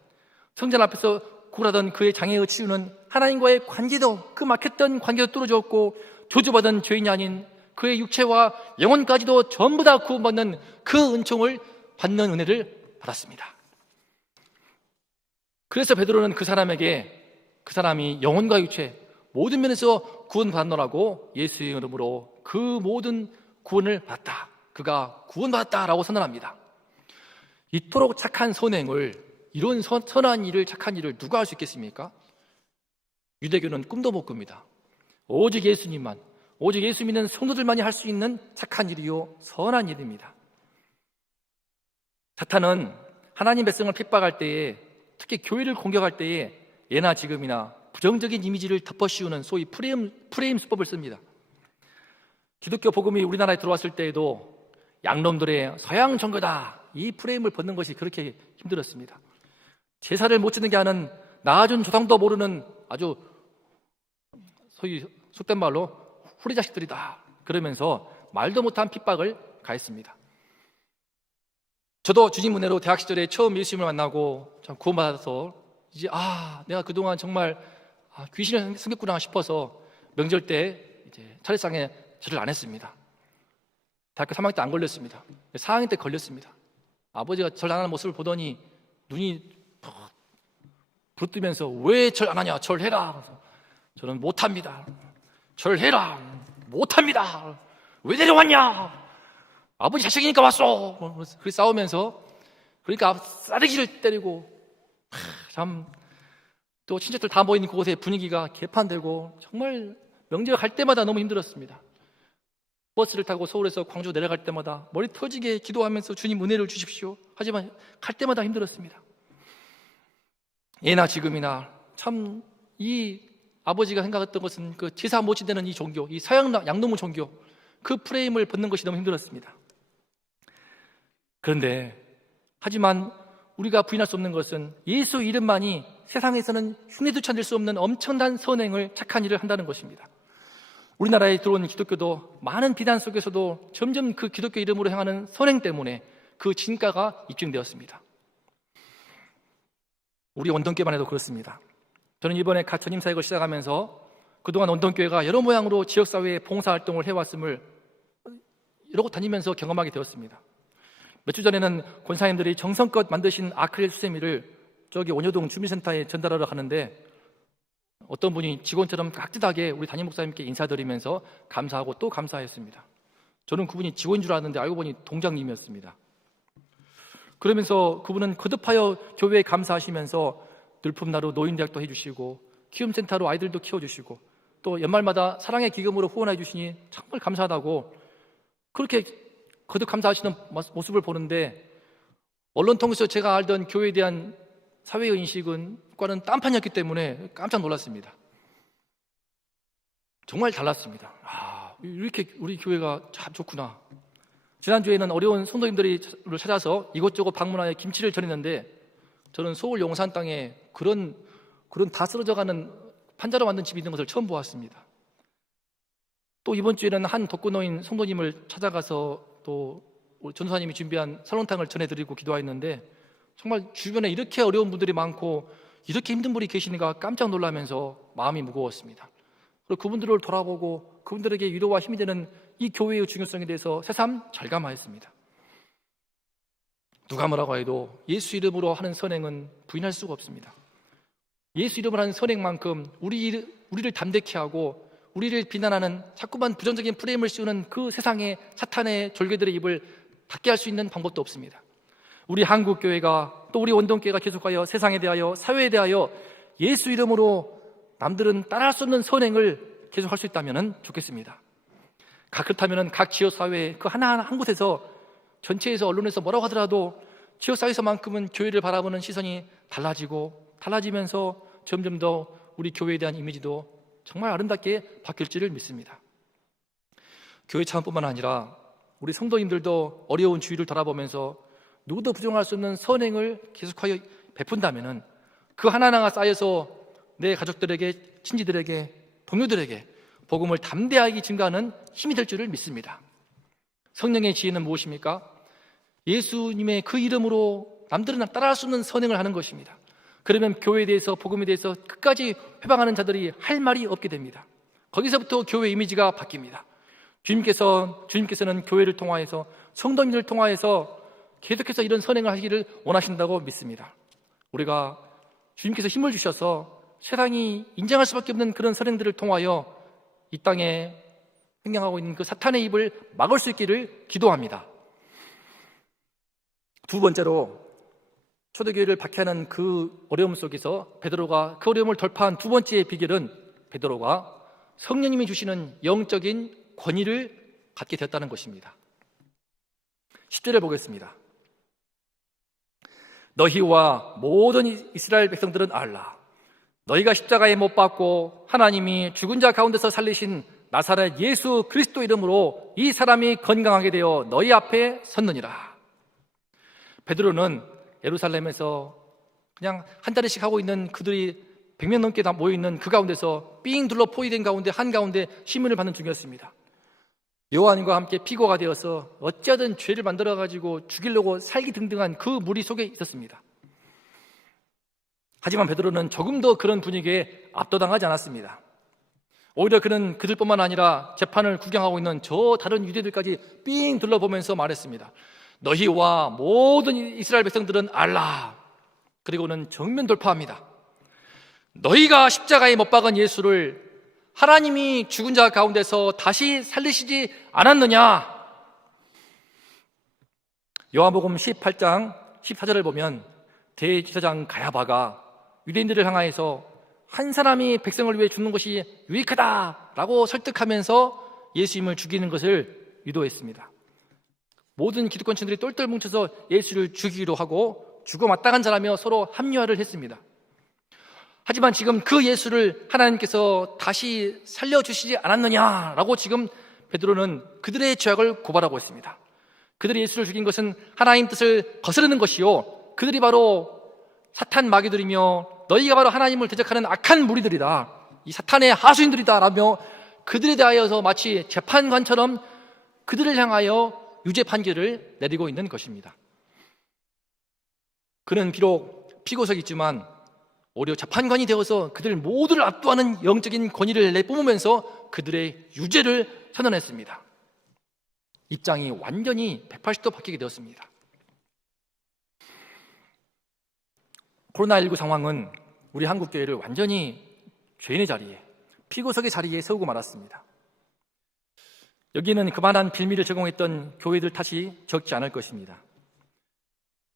성전 앞에서 구걸하던 그의 장애의 치유는 하나님과의 관계도, 그 막혔던 관계도 뚫어주었고, 저주받은 죄인이 아닌 그의 육체와 영혼까지도 전부 다 구원받는 그 은총을 받는 은혜를 받았습니다. 그래서 베드로는 그 사람이 영혼과 육체 모든 면에서 구원받노라고 예수의 이름으로 그 모든 구원을 받았다, 그가 구원받았다라고 선언합니다. 이토록 착한 선행을, 이런 선한 일을, 착한 일을 누가 할 수 있겠습니까? 유대교는 꿈도 못 꿉니다. 오직 예수님만, 오직 예수 믿는 성도들만이 할 수 있는 착한 일이요 선한 일입니다. 사탄은 하나님 백성을 핍박할 때에, 특히 교회를 공격할 때에 예나 지금이나 부정적인 이미지를 덮어씌우는 소위 프레임 수법을 씁니다. 기독교 복음이 우리나라에 들어왔을 때에도 양놈들의 서양 종교다, 이 프레임을 벗는 것이 그렇게 힘들었습니다. 제사를 못 지는 게 아닌 낳아준 조상도 모르는 아주 소위 속된 말로 후리 자식들이다, 그러면서 말도 못한 핍박을 가했습니다. 저도 주님 은혜로 대학 시절에 처음 예수님을 만나고 참 구원받아서 이제 내가 그동안 정말 귀신을 섬겼구나 싶어서 명절 때 이제 차례상에 절을 안 했습니다. 대학교 3학년 때 안 걸렸습니다. 4학년 때 걸렸습니다. 아버지가 절 안 하는 모습을 보더니 눈이 부르뜨면서 왜 절 안 하냐, 절해라. 그래서 저는 못합니다. 절해라, 못합니다. 왜 데려왔냐, 아버지 자식이니까 왔어. 그렇게 싸우면서, 그러니까 싸르기를 때리고, 참 또 친척들 다 모인 그곳에 분위기가 개판되고, 정말 명절 갈 때마다 너무 힘들었습니다. 버스를 타고 서울에서 광주 내려갈 때마다 머리 터지게 기도하면서 주님 은혜를 주십시오, 하지만 갈 때마다 힘들었습니다. 예나 지금이나 참 이 아버지가 생각했던 것은 그 제사 못 지내는 이 종교, 이 서양 양놈의 종교, 그 프레임을 벗는 것이 너무 힘들었습니다. 그런데 하지만 우리가 부인할 수 없는 것은 예수 이름만이 세상에서는 흉내조차 낼 수 없는 엄청난 선행을, 착한 일을 한다는 것입니다. 우리나라에 들어온 기독교도 많은 비난 속에서도 점점 그 기독교 이름으로 행하는 선행 때문에 그 진가가 입증되었습니다. 우리 원동교만 해도 그렇습니다. 저는 이번에 갓 전임사역을 시작하면서 그동안 원동교회가 여러 모양으로 지역사회에 봉사활동을 해왔음을 이러고 다니면서 경험하게 되었습니다. 몇 주 전에는 권사님들이 정성껏 만드신 아크릴 수세미를 저기 원효동 주민센터에 전달하러 가는데 어떤 분이 직원처럼 깍듯하게 우리 담임 목사님께 인사드리면서 감사하고 또 감사했습니다. 저는 그분이 직원인 줄 알았는데 알고 보니 동장님이었습니다. 그러면서 그분은 거듭하여 교회에 감사하시면서 늘품나루 노인대학도 해주시고 키움센터로 아이들도 키워주시고 또 연말마다 사랑의 기금으로 후원해 주시니 정말 감사하다고 그렇게 거듭 감사하시는 모습을 보는데, 언론 통해서 제가 알던 교회에 대한 사회의 인식과는 딴판이었기 때문에 깜짝 놀랐습니다. 정말 달랐습니다. 이렇게 우리 교회가 참 좋구나. 지난주에는 어려운 성도님들을 찾아서 이곳저곳 방문하여 김치를 전했는데, 저는 서울 용산 땅에 그런 다 쓰러져가는 판자로 만든 집이 있는 것을 처음 보았습니다. 또 이번 주에는 한 독거노인 성도님을 찾아가서 또 우리 전도사님이 준비한 설렁탕을 전해드리고 기도했는데, 정말 주변에 이렇게 어려운 분들이 많고 이렇게 힘든 분이 계시니까 깜짝 놀라면서 마음이 무거웠습니다. 그리고 그분들을 돌아보고 그분들에게 위로와 힘이 되는 이 교회의 중요성에 대해서 새삼 절감하였습니다. 누가 뭐라고 해도 예수 이름으로 하는 선행은 부인할 수가 없습니다. 예수 이름으로 하는 선행만큼 우리를 담대케 하고 우리를 비난하는 자꾸만 부정적인 프레임을 씌우는 그 세상의 사탄의 졸개들의 입을 닫게 할 수 있는 방법도 없습니다. 우리 한국교회가 또 우리 원동교회가 계속하여 세상에 대하여 사회에 대하여 예수 이름으로 남들은 따라할 수 없는 선행을 계속할 수 있다면 좋겠습니다. 그렇다면 각 지역사회 그 하나하나 한 곳에서 전체에서 언론에서 뭐라고 하더라도 지역사회에서만큼은 교회를 바라보는 시선이 달라지면서 점점 더 우리 교회에 대한 이미지도 정말 아름답게 바뀔지를 믿습니다. 교회 차원뿐만 아니라 우리 성도님들도 어려운 주위를 돌아보면서 누구도 부정할 수 없는 선행을 계속하여 베푼다면 그 하나하나가 쌓여서 내 가족들에게, 친지들에게, 동료들에게 복음을 담대하게 증가하는 힘이 될 줄을 믿습니다. 성령의 지혜는 무엇입니까? 예수님의 그 이름으로 남들은 따라할 수 없는 선행을 하는 것입니다. 그러면 교회에 대해서, 복음에 대해서 끝까지 회방하는 자들이 할 말이 없게 됩니다. 거기서부터 교회 이미지가 바뀝니다. 주님께서는 교회를 통하여서, 성도님들을 통하여서 계속해서 이런 선행을 하시기를 원하신다고 믿습니다. 우리가 주님께서 힘을 주셔서 세상이 인정할 수밖에 없는 그런 선행들을 통하여 이 땅에 행행하고 있는 그 사탄의 입을 막을 수 있기를 기도합니다. 두 번째로, 초대교회를 박해하는 그 어려움 속에서 베드로가 그 어려움을 돌파한 두 번째의 비결은 베드로가 성령님이 주시는 영적인 권위를 갖게 되었다는 것입니다. 10절을 보겠습니다. 너희와 모든 이스라엘 백성들은 알라. 너희가 십자가에 못 박고 하나님이 죽은 자 가운데서 살리신 나사렛 예수 그리스도 이름으로 이 사람이 건강하게 되어 너희 앞에 섰느니라. 베드로는 예루살렘에서 그냥 한 자리씩 하고 있는 그들이 100명 넘게 다 모여있는 그 가운데서 삥 둘러 포위된 가운데 한가운데 시민을 받는 중이었습니다. 요한과 함께 피고가 되어서 어찌하든 죄를 만들어가지고 죽이려고 살기등등한 그 무리 속에 있었습니다. 하지만 베드로는 조금 더 그런 분위기에 압도당하지 않았습니다. 오히려 그는 그들뿐만 아니라 재판을 구경하고 있는 저 다른 유대들까지 삥 둘러보면서 말했습니다. 너희와 모든 이스라엘 백성들은 알라. 그리고는 정면 돌파합니다. 너희가 십자가에 못 박은 예수를 하나님이 죽은 자 가운데서 다시 살리시지 않았느냐? 요한복음 18장 14절을 보면 대제사장 가야바가 유대인들을 향하여서 한 사람이 백성을 위해 죽는 것이 유익하다라고 설득하면서 예수님을 죽이는 것을 유도했습니다. 모든 기득권층들이 똘똘 뭉쳐서 예수를 죽이기로 하고 죽어 마땅한 자라며 서로 합리화를 했습니다. 하지만 지금 그 예수를 하나님께서 다시 살려주시지 않았느냐라고 지금 베드로는 그들의 죄악을 고발하고 있습니다. 그들이 예수를 죽인 것은 하나님 뜻을 거스르는 것이요, 그들이 바로 사탄 마귀들이며 너희가 바로 하나님을 대적하는 악한 무리들이다, 이 사탄의 하수인들이다 라며 그들에 대하여서 마치 재판관처럼 그들을 향하여 유죄 판결을 내리고 있는 것입니다. 그는 비록 피고석이지만 오히려 재판관이 되어서 그들 모두를 압도하는 영적인 권위를 내뿜으면서 그들의 유죄를 선언했습니다. 입장이 완전히 180도 바뀌게 되었습니다. 코로나19 상황은 우리 한국교회를 완전히 죄인의 자리에, 피고석의 자리에 세우고 말았습니다. 여기는 그만한 빌미를 제공했던 교회들 탓이 적지 않을 것입니다.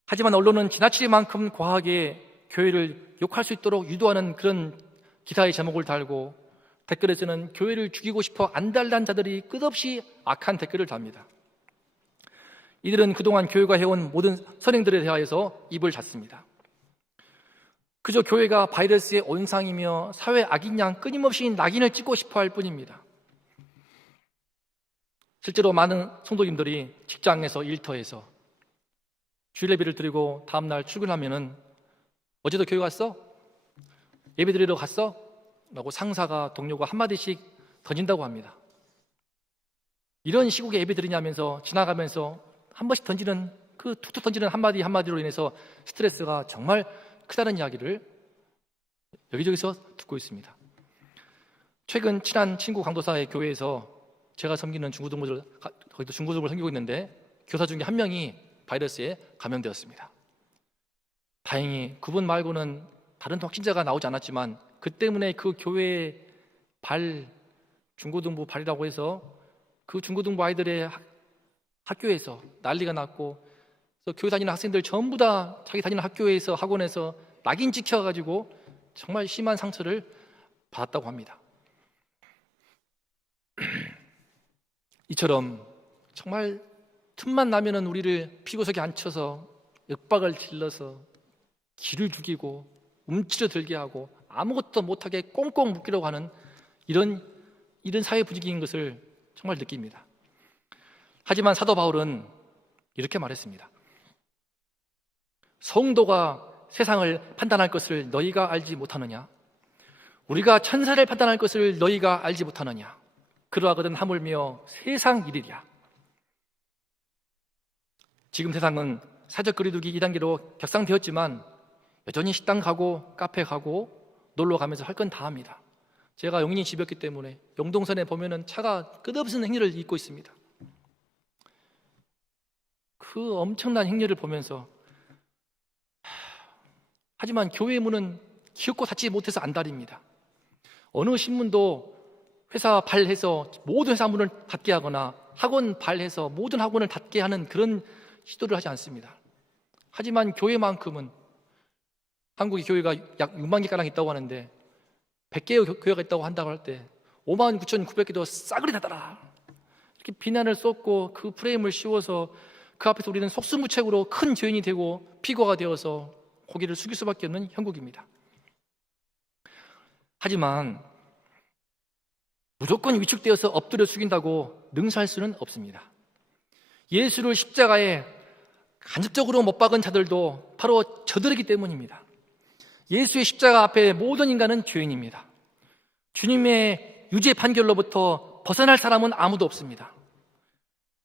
하지만 언론은 지나칠 만큼 과하게 교회를 욕할 수 있도록 유도하는 그런 기사의 제목을 달고 댓글에서는 교회를 죽이고 싶어 안달난 자들이 끝없이 악한 댓글을 답니다. 이들은 그동안 교회가 해온 모든 선행들에 대하여서 입을 닫습니다. 그저 교회가 바이러스의 온상이며 사회 악인 양 끊임없이 낙인을 찍고 싶어 할 뿐입니다. 실제로 많은 성도님들이 직장에서, 일터에서 주일예배를 드리고 다음날 출근하면은 어제도 교회 갔어? 예배 드리러 갔어? 라고 상사가, 동료가 한마디씩 던진다고 합니다. 이런 시국에 예배 드리냐면서 지나가면서 한 번씩 던지는 그 툭툭 던지는 한마디로 인해서 스트레스가 정말 크다는 이야기를 여기저기서 듣고 있습니다. 최근 친한 친구 강도사의 교회에서 제가 섬기는 중고등부들, 거기도 중고등부를 섬기고 있는데 교사 중에 한 명이 바이러스에 감염되었습니다. 다행히 그분 말고는 다른 확진자가 나오지 않았지만 그 때문에 그 교회의 중고등부 발이라고 해서 그 중고등부 아이들의 학교에서 난리가 났고, 그래서 교회 다니는 학생들 전부 다 자기 다니는 학교에서, 학원에서 낙인 찍혀가지고 정말 심한 상처를 받았다고 합니다. 이처럼 정말 틈만 나면은 우리를 피고석에 앉혀서 윽박을 질러서 기를 죽이고 움츠려 들게 하고 아무것도 못하게 꽁꽁 묶이려고 하는 이런 사회 분위기인 것을 정말 느낍니다. 하지만 사도 바울은 이렇게 말했습니다. 성도가 세상을 판단할 것을 너희가 알지 못하느냐? 우리가 천사를 판단할 것을 너희가 알지 못하느냐? 그러하거든 하물며 세상 일이랴. 지금 세상은 사적 거리두기 2단계로 격상되었지만 여전히 식당 가고 카페 가고 놀러 가면서 할 건 다 합니다. 제가 용인이 집이었기 때문에 영동선에 보면은 차가 끝없는 행렬을 잇고 있습니다. 그 엄청난 행렬을 보면서 하지만 교회의 문은 기어코 닫지 못해서 안달입니다. 어느 신문도 회사 발해서 모든 회사 문을 닫게 하거나 학원 발해서 모든 학원을 닫게 하는 그런 시도를 하지 않습니다. 하지만 교회만큼은 한국의 교회가 약 6만 개가량 있다고 하는데 100개의 교회가 있다고 한다고 할 때 59,900개도 싸그리 닫아라 이렇게 비난을 쏟고 그 프레임을 씌워서 그 앞에서 우리는 속수무책으로 큰 죄인이 되고 피고가 되어서 고개를 숙일 수밖에 없는 형국입니다. 하지만 무조건 위축되어서 엎드려 숙인다고 능수할 수는 없습니다. 예수를 십자가에 간접적으로 못 박은 자들도 바로 저들이기 때문입니다. 예수의 십자가 앞에 모든 인간은 죄인입니다. 주님의 유죄 판결로부터 벗어날 사람은 아무도 없습니다.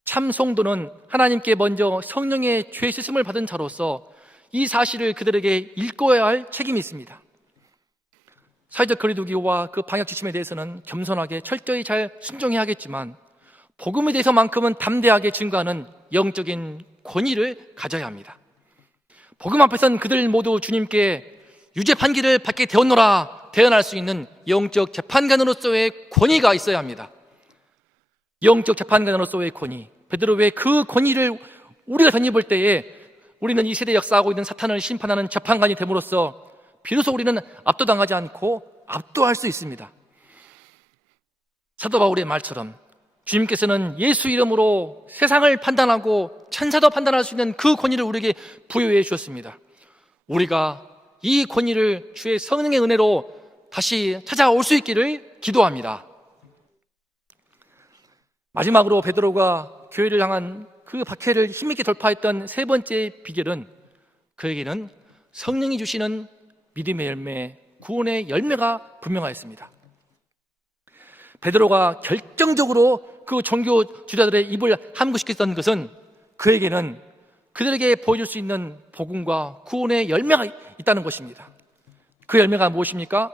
참 성도는 하나님께 먼저 성령의 죄 씻음을 받은 자로서 이 사실을 그들에게 읽어야 할 책임이 있습니다. 사회적 거리두기와 그 방역 지침에 대해서는 겸손하게 철저히 잘 순종해야 하겠지만 복음에 대해서만큼은 담대하게 증거하는 영적인 권위를 가져야 합니다. 복음 앞에서는 그들 모두 주님께 유죄 판결을 받게 되었노라 대언할 수 있는 영적 재판관으로서의 권위가 있어야 합니다. 영적 재판관으로서의 권위. 베드로 왜 그 권위를 우리가 덧입을 때에 우리는 이 세대에 역사하고 있는 사탄을 심판하는 재판관이 됨으로써 비로소 우리는 압도당하지 않고 압도할 수 있습니다. 사도 바울의 말처럼 주님께서는 예수 이름으로 세상을 판단하고 천사도 판단할 수 있는 그 권위를 우리에게 부여해 주셨습니다. 우리가 이 권위를 주의 성령의 은혜로 다시 찾아올 수 있기를 기도합니다. 마지막으로 베드로가 교회를 향한 그 박해를 힘있게 돌파했던 세 번째 비결은 그에게는 성령이 주시는 믿음의 열매, 구원의 열매가 분명하였습니다. 베드로가 결정적으로 그 종교 지도자들의 입을 함구시켰던 것은 그에게는 그들에게 보여줄 수 있는 복음과 구원의 열매가 있다는 것입니다. 그 열매가 무엇입니까?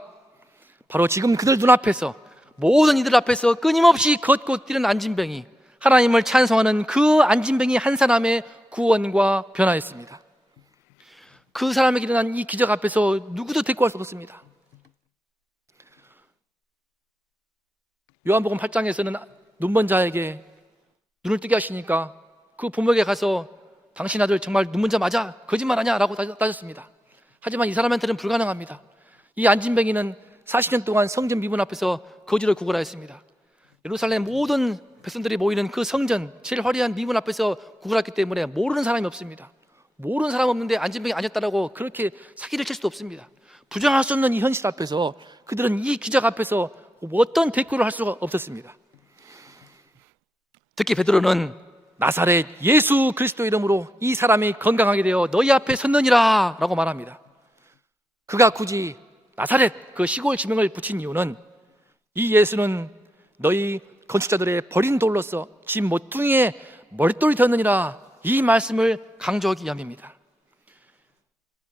바로 지금 그들 눈앞에서 모든 이들 앞에서 끊임없이 걷고 뛰는 안진뱅이, 하나님을 찬송하는 그 안진뱅이 한 사람의 구원과 변화였습니다. 그 사람에게 일어난 이 기적 앞에서 누구도 대꾸할 수 없었습니다. 요한복음 8장에서는 눈먼 자에게 눈을 뜨게 하시니까 그 부모에게 가서 당신 아들 정말 눈먼 자 맞아? 거짓말하냐? 라고 따졌습니다. 하지만 이 사람한테는 불가능합니다. 이 안진뱅이는 40년 동안 성전 미문 앞에서 거지를 구걸하였습니다. 예루살렘 모든 백성들이 모이는 그 성전 제일 화려한 미문 앞에서 구걸했기 때문에 모르는 사람이 없습니다. 모르는 사람 없는데 안진뱅이 아니었다라고 그렇게 사기를 칠 수도 없습니다. 부정할 수 없는 이 현실 앞에서 그들은 이 기적 앞에서 어떤 대꾸를 할 수가 없었습니다. 특히 베드로는 나사렛 예수 그리스도 이름으로 이 사람이 건강하게 되어 너희 앞에 섰느니라 라고 말합니다. 그가 굳이 나사렛 그 시골 지명을 붙인 이유는 이 예수는 너희 건축자들의 버린 돌로서 집 모퉁이에 머릿돌이 되었느니라 이 말씀을 강조하기 위함입니다.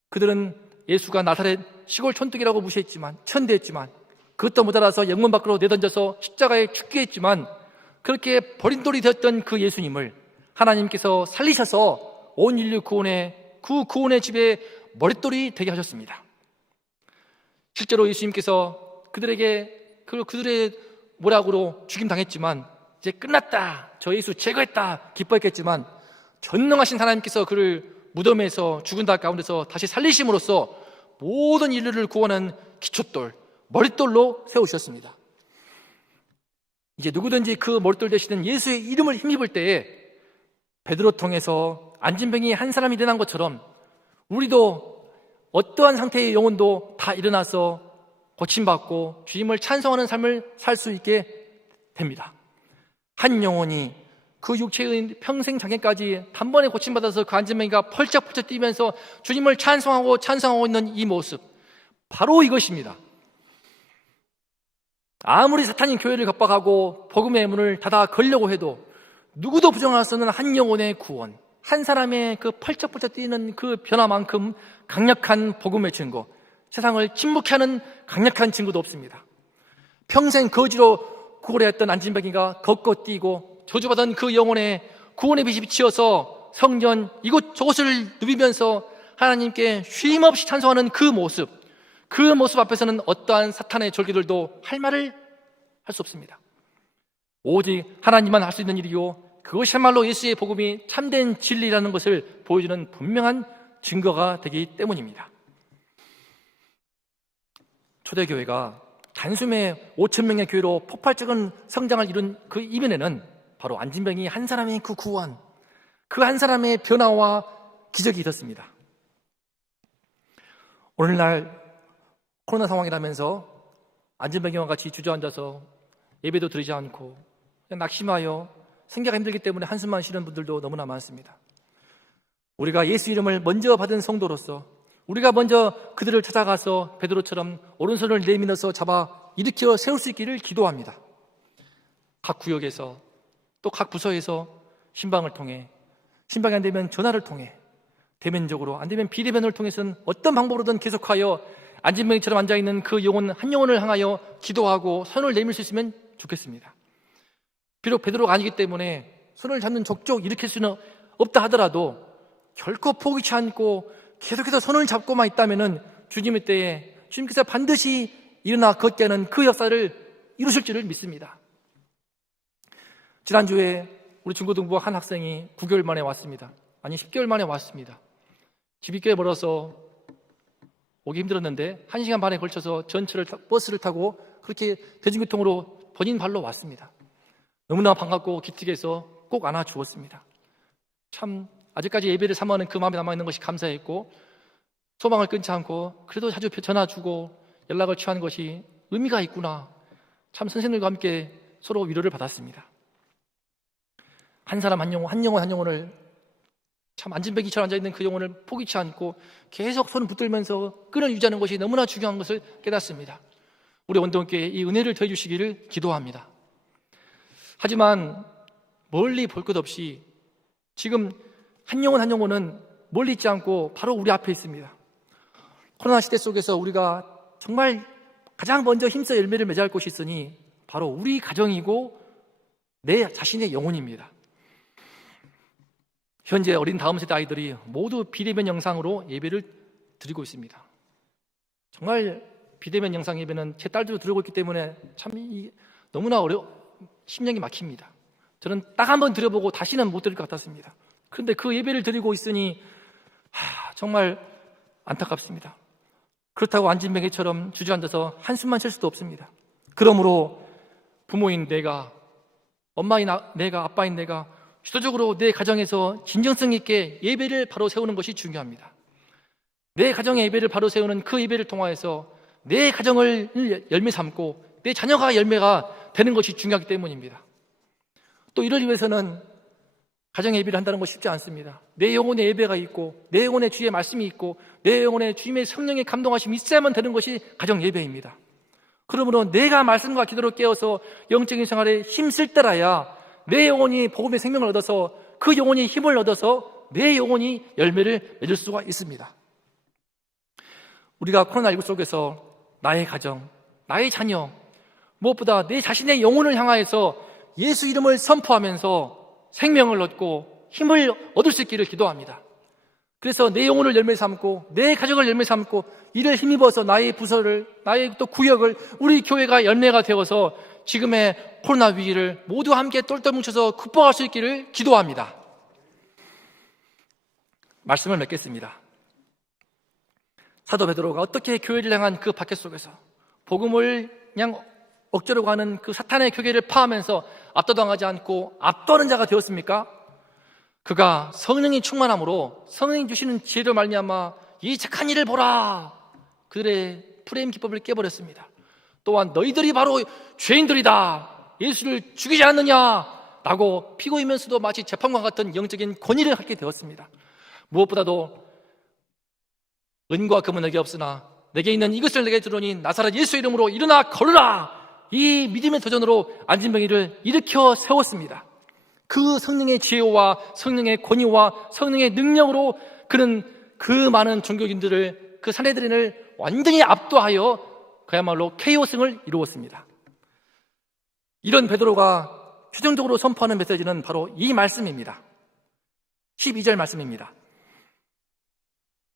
그들은 예수가 나사렛 시골 촌뜨기라고 무시했지만 천대했지만 그것도 모자라서 영문 밖으로 내던져서 십자가에 죽게 했지만 그렇게 버린 돌이 되었던 그 예수님을 하나님께서 살리셔서 온 인류 구원의 집에 머릿돌이 되게 하셨습니다. 실제로 예수님께서 그들의 모략으로 죽임당했지만 이제 끝났다, 저 예수 제거했다 기뻐했겠지만 전능하신 하나님께서 그를 무덤에서 죽은 가운데서 다시 살리심으로써 모든 인류를 구원하는 기초돌, 머릿돌로 세우셨습니다. 이제 누구든지 그 머릿돌 되시는 예수의 이름을 힘입을 때에 베드로 통해서 안진뱅이 한 사람이 일어난 것처럼 우리도 어떠한 상태의 영혼도 다 일어나서 고침받고 주님을 찬송하는 삶을 살 수 있게 됩니다. 한 영혼이 그 육체의 평생 장애까지 단번에 고침받아서 그 안진뱅이가 펄쩍펄쩍 뛰면서 주님을 찬송하고 있는 이 모습, 바로 이것입니다. 아무리 사탄이 교회를 겁박하고 복음의 문을 닫아 걸려고 해도 누구도 부정할 수 없는 한 영혼의 구원, 한 사람의 그 펄쩍펄쩍 뛰는 그 변화만큼 강력한 복음의 증거, 세상을 침묵케 하는 강력한 증거도 없습니다. 평생 거지로 구걸했던 안진뱅이가 걷고 뛰고 저주받은 그 영혼의 구원의 빛이 비치어서 성전 이곳저곳을 누비면서 하나님께 쉼없이 찬송하는 그 모습 앞에서는 어떠한 사탄의 졸기들도 할 말을 할 수 없습니다. 오직 하나님만 할 수 있는 일이요, 그것이야말로 예수의 복음이 참된 진리라는 것을 보여주는 분명한 증거가 되기 때문입니다. 초대교회가 단숨에 5,000명의 교회로 폭발적인 성장을 이룬 그 이면에는 바로 안진뱅이 한 사람의 그 구원, 그 한 사람의 변화와 기적이 있었습니다. 오늘날 코로나 상황이라면서 안진뱅이와 같이 주저앉아서 예배도 드리지 않고 그냥 낙심하여 생계가 힘들기 때문에 한숨만 쉬는 분들도 너무나 많습니다. 우리가 예수 이름을 먼저 받은 성도로서 우리가 먼저 그들을 찾아가서 베드로처럼 오른손을 내밀어서 잡아 일으켜 세울 수 있기를 기도합니다. 각 구역에서 또 각 부서에서 신방을 통해, 신방이 안 되면 전화를 통해, 대면적으로 안 되면 비대면을 통해서는 어떤 방법으로든 계속하여 안진뱅이처럼 앉아있는 그 영혼 한 영혼을 향하여 기도하고 손을 내밀 수 있으면 좋겠습니다. 비록 베드로가 아니기 때문에 손을 잡는 족족 일으킬 수는 없다 하더라도 결코 포기치 않고 계속해서 손을 잡고만 있다면 주님의 때에 주님께서 반드시 일어나 걷게 하는 그 역사를 이루실 줄을 믿습니다. 지난주에 우리 중고등부 한 학생이 9개월 만에 왔습니다. 아니 10개월 만에 왔습니다. 집이 꽤 멀어서 오기 힘들었는데 1시간 반에 걸쳐서 전철을 버스를 타고 그렇게 대중교통으로 본인 발로 왔습니다. 너무나 반갑고 기특해서 꼭 안아주었습니다. 참 아직까지 예배를 사모하는 그 마음에 남아있는 것이 감사했고, 소망을 끊지 않고 그래도 자주 전화 주고 연락을 취하는 것이 의미가 있구나, 참 선생님들과 함께 서로 위로를 받았습니다. 한 사람 한 영혼을, 참 안진뱅이처럼 앉아있는 그 영혼을 포기치 않고 계속 손을 붙들면서 끈을 유지하는 것이 너무나 중요한 것을 깨닫습니다. 우리 원동교회에 이 은혜를 더해 주시기를 기도합니다. 하지만 멀리 볼 것 없이 지금 한 영혼은 멀리 있지 않고 바로 우리 앞에 있습니다. 코로나 시대 속에서 우리가 정말 가장 먼저 힘써 열매를 맺어야 할 것이 있으니 바로 우리 가정이고 내 자신의 영혼입니다. 현재 어린 다음 세대 아이들이 모두 비대면 영상으로 예배를 드리고 있습니다. 정말 비대면 영상 예배는 제 딸도 들고 있기 때문에 참 너무나 심령이 막힙니다. 저는 딱 한 번 드려보고 다시는 못 드릴 것 같았습니다. 그런데 그 예배를 드리고 있으니 정말 안타깝습니다. 그렇다고 안진뱅이처럼 주저앉아서 한숨만 쉴 수도 없습니다. 그러므로 부모인 내가, 엄마인 내가, 아빠인 내가 주도적으로 내 가정에서 진정성 있게 예배를 바로 세우는 것이 중요합니다. 내 가정의 예배를 바로 세우는 그 예배를 통하여서 내 가정을 열매 삼고 내 자녀가 열매가 되는 것이 중요하기 때문입니다. 또 이를 위해서는 가정의 예배를 한다는 것이 쉽지 않습니다. 내 영혼의 예배가 있고 내 영혼의 주의 말씀이 있고 내 영혼의 주님의 성령의 감동하심이 있어야만 되는 것이 가정 예배입니다. 그러므로 내가 말씀과 기도로 깨어서 영적인 생활에 힘쓸 때라야 내 영혼이 복음의 생명을 얻어서 그 영혼이 힘을 얻어서 내 영혼이 열매를 맺을 수가 있습니다. 우리가 코로나19 속에서 나의 가정, 나의 자녀, 무엇보다 내 자신의 영혼을 향하여서 예수 이름을 선포하면서 생명을 얻고 힘을 얻을 수 있기를 기도합니다. 그래서 내 영혼을 열매 삼고 내 가족을 열매 삼고 이를 힘입어서 나의 부서를, 나의 또 구역을, 우리 교회가 열매가 되어서 지금의 코로나 위기를 모두 함께 똘똘 뭉쳐서 극복할 수 있기를 기도합니다. 말씀을 맺겠습니다. 사도 베드로가 어떻게 교회를 향한 그 박해 속에서 복음을 그냥 억제로 가는 그 사탄의 교계를 파하면서 압도당하지 않고 압도하는 자가 되었습니까? 그가 성령이 충만함으로 성령이 주시는 지혜로 말미암아 이 착한 일을 보라, 그들의 프레임 기법을 깨버렸습니다. 또한 너희들이 바로 죄인들이다, 예수를 죽이지 않느냐, 라고 피고이면서도 마치 재판관 같은 영적인 권위를 갖게 되었습니다. 무엇보다도 은과 금은 내게 없으나 내게 있는 이것을 내게 주노니 나사렛 예수 이름으로 일어나 걸으라. 이 믿음의 도전으로 안진뱅이를 일으켜 세웠습니다. 그 성령의 지혜와 성령의 권위와 성령의 능력으로 그는 그 많은 종교인들을, 그 산헤드린을 완전히 압도하여 그야말로 KO승을 이루었습니다. 이런 베드로가 최종적으로 선포하는 메시지는 바로 이 말씀입니다. 12절 말씀입니다.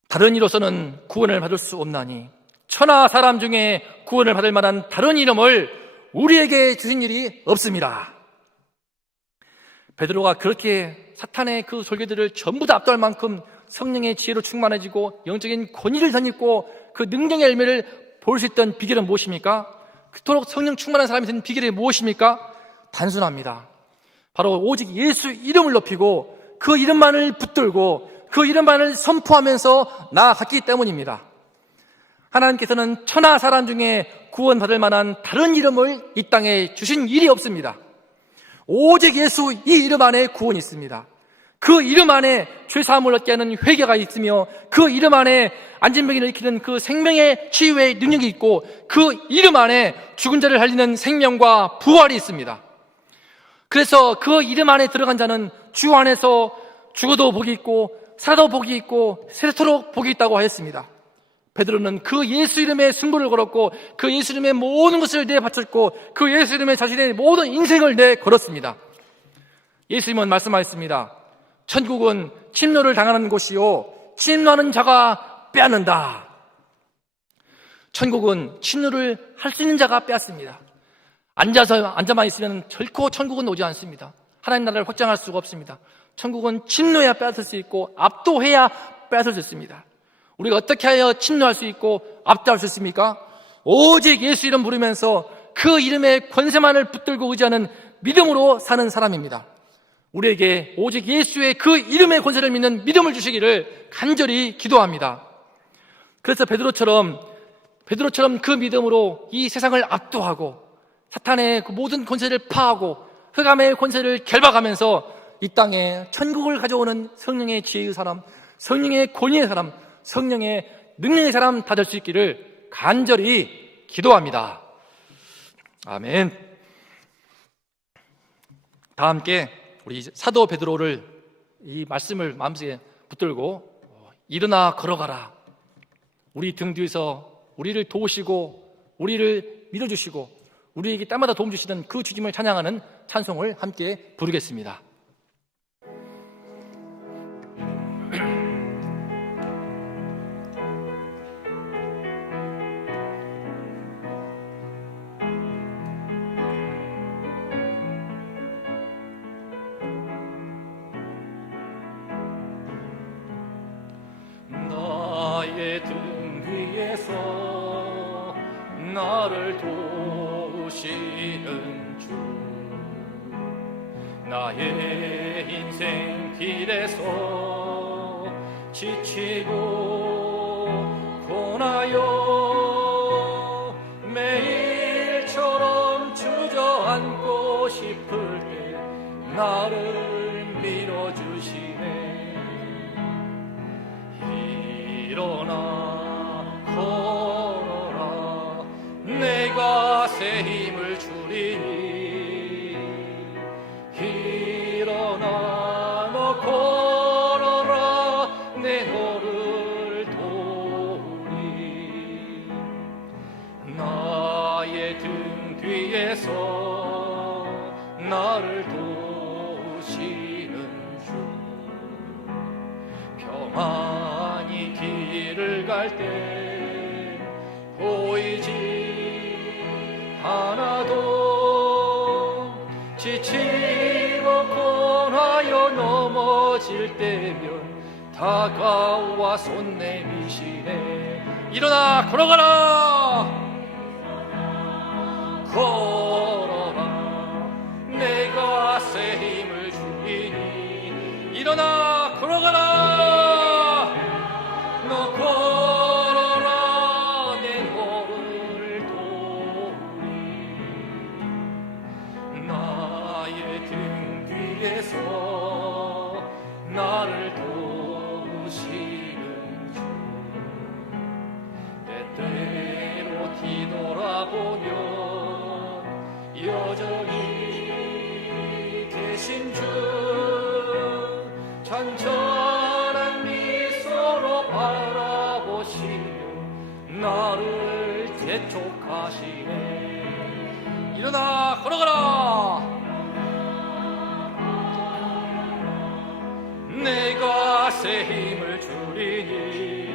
다른 이로서는 구원을 받을 수 없나니 천하 사람 중에 구원을 받을 만한 다른 이름을 우리에게 주신 일이 없습니다. 베드로가 그렇게 사탄의 그 졸개들을 전부 다 압도할 만큼 성령의 지혜로 충만해지고 영적인 권위를 덧입고 그 능력의 열매를 볼 수 있던 비결은 무엇입니까? 그토록 성령 충만한 사람이 된 비결이 무엇입니까? 단순합니다. 바로 오직 예수 이름을 높이고 그 이름만을 붙들고 그 이름만을 선포하면서 나아갔기 때문입니다. 하나님께서는 천하 사람 중에 구원받을 만한 다른 이름을 이 땅에 주신 일이 없습니다. 오직 예수 이 이름 안에 구원이 있습니다. 그 이름 안에 죄사함을 얻게 하는 회개가 있으며 그 이름 안에 안진뱅이를 일으키는 그 생명의 치유의 능력이 있고 그 이름 안에 죽은 자를 살리는 생명과 부활이 있습니다. 그래서 그 이름 안에 들어간 자는 주 안에서 죽어도 복이 있고 살아도 복이 있고 세토록 복이 있다고 하였습니다. 베드로는 그 예수 이름에 승부를 걸었고 그 예수 이름에 모든 것을 내바쳤고 그 예수 이름에 자신의 모든 인생을 내걸었습니다. 예수님은 말씀하셨습니다. 천국은 침노를 당하는 곳이요 침노하는 자가 빼앗는다. 천국은 침노를 할 수 있는 자가 빼앗습니다. 앉아만 있으면 결코 천국은 오지 않습니다. 하나님 나라를 확장할 수가 없습니다. 천국은 침노해야 빼앗을 수 있고 압도해야 빼앗을 수 있습니다. 우리가 어떻게 하여 침노할 수 있고 압도할 수 있습니까? 오직 예수 이름 부르면서 그 이름의 권세만을 붙들고 의지하는 믿음으로 사는 사람입니다. 우리에게 오직 예수의 그 이름의 권세를 믿는 믿음을 주시기를 간절히 기도합니다. 그래서 베드로처럼 그 믿음으로 이 세상을 압도하고 사탄의 그 모든 권세를 파하고 흑암의 권세를 결박하면서 이 땅에 천국을 가져오는 성령의 지혜의 사람, 성령의 권위의 사람, 성령의 능력의 사람 다 될 수 있기를 간절히 기도합니다. 아멘. 다 함께 우리 사도 베드로를 이 말씀을 마음속에 붙들고 일어나 걸어가라. 우리 등 뒤에서 우리를 도우시고 우리를 밀어주시고 우리에게 때마다 도움 주시는 그 주님을 찬양하는 찬송을 함께 부르겠습니다. 나의 등 위에서 나를 도우시는 주, 나의 인생 길에서 지치고 고나여 매일처럼 주저앉고 싶을 때 나를 밀어주시네. 일어나 걸어라, 내가 새 힘을 주리니. 일어나 너 걸어라, 내 너를 도우리. 나의 등 뒤에서 나를 도우시는 주, 평안히 길을 갈 때 보이지 않아도 지치고 고나여 넘어질 때면 다가와 손 내미시네. 일어나 걸어가라, 걸어라, 내가 새 힘을 주리니. 일어나 걸어가라, 너 걸어라, 내 너를 도우리. 나의 등 찬찬한 미소로 바라보시며 나를 재촉하시네. 일어나 걸어가라. 내가 새 힘을 주리니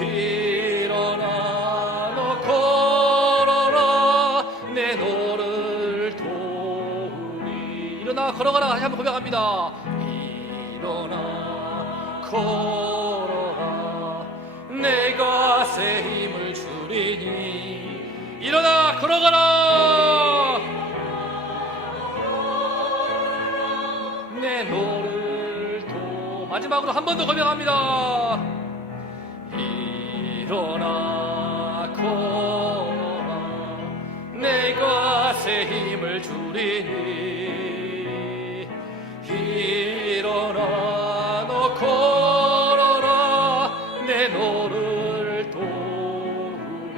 일어나 너 걸어라. 내 너를 도우리. 일어나 걸어가라. 다시 한번 고백합니다. 일어나 걸어라. 내가 새 힘을 주리니 일어나 걸어가라. 내 너를 도. 마지막으로 한 번 더 고백합니다. 일어나 걸어라. 내가 새 힘을 주리니 일어나 너 걸어라. 내 너를 도우리.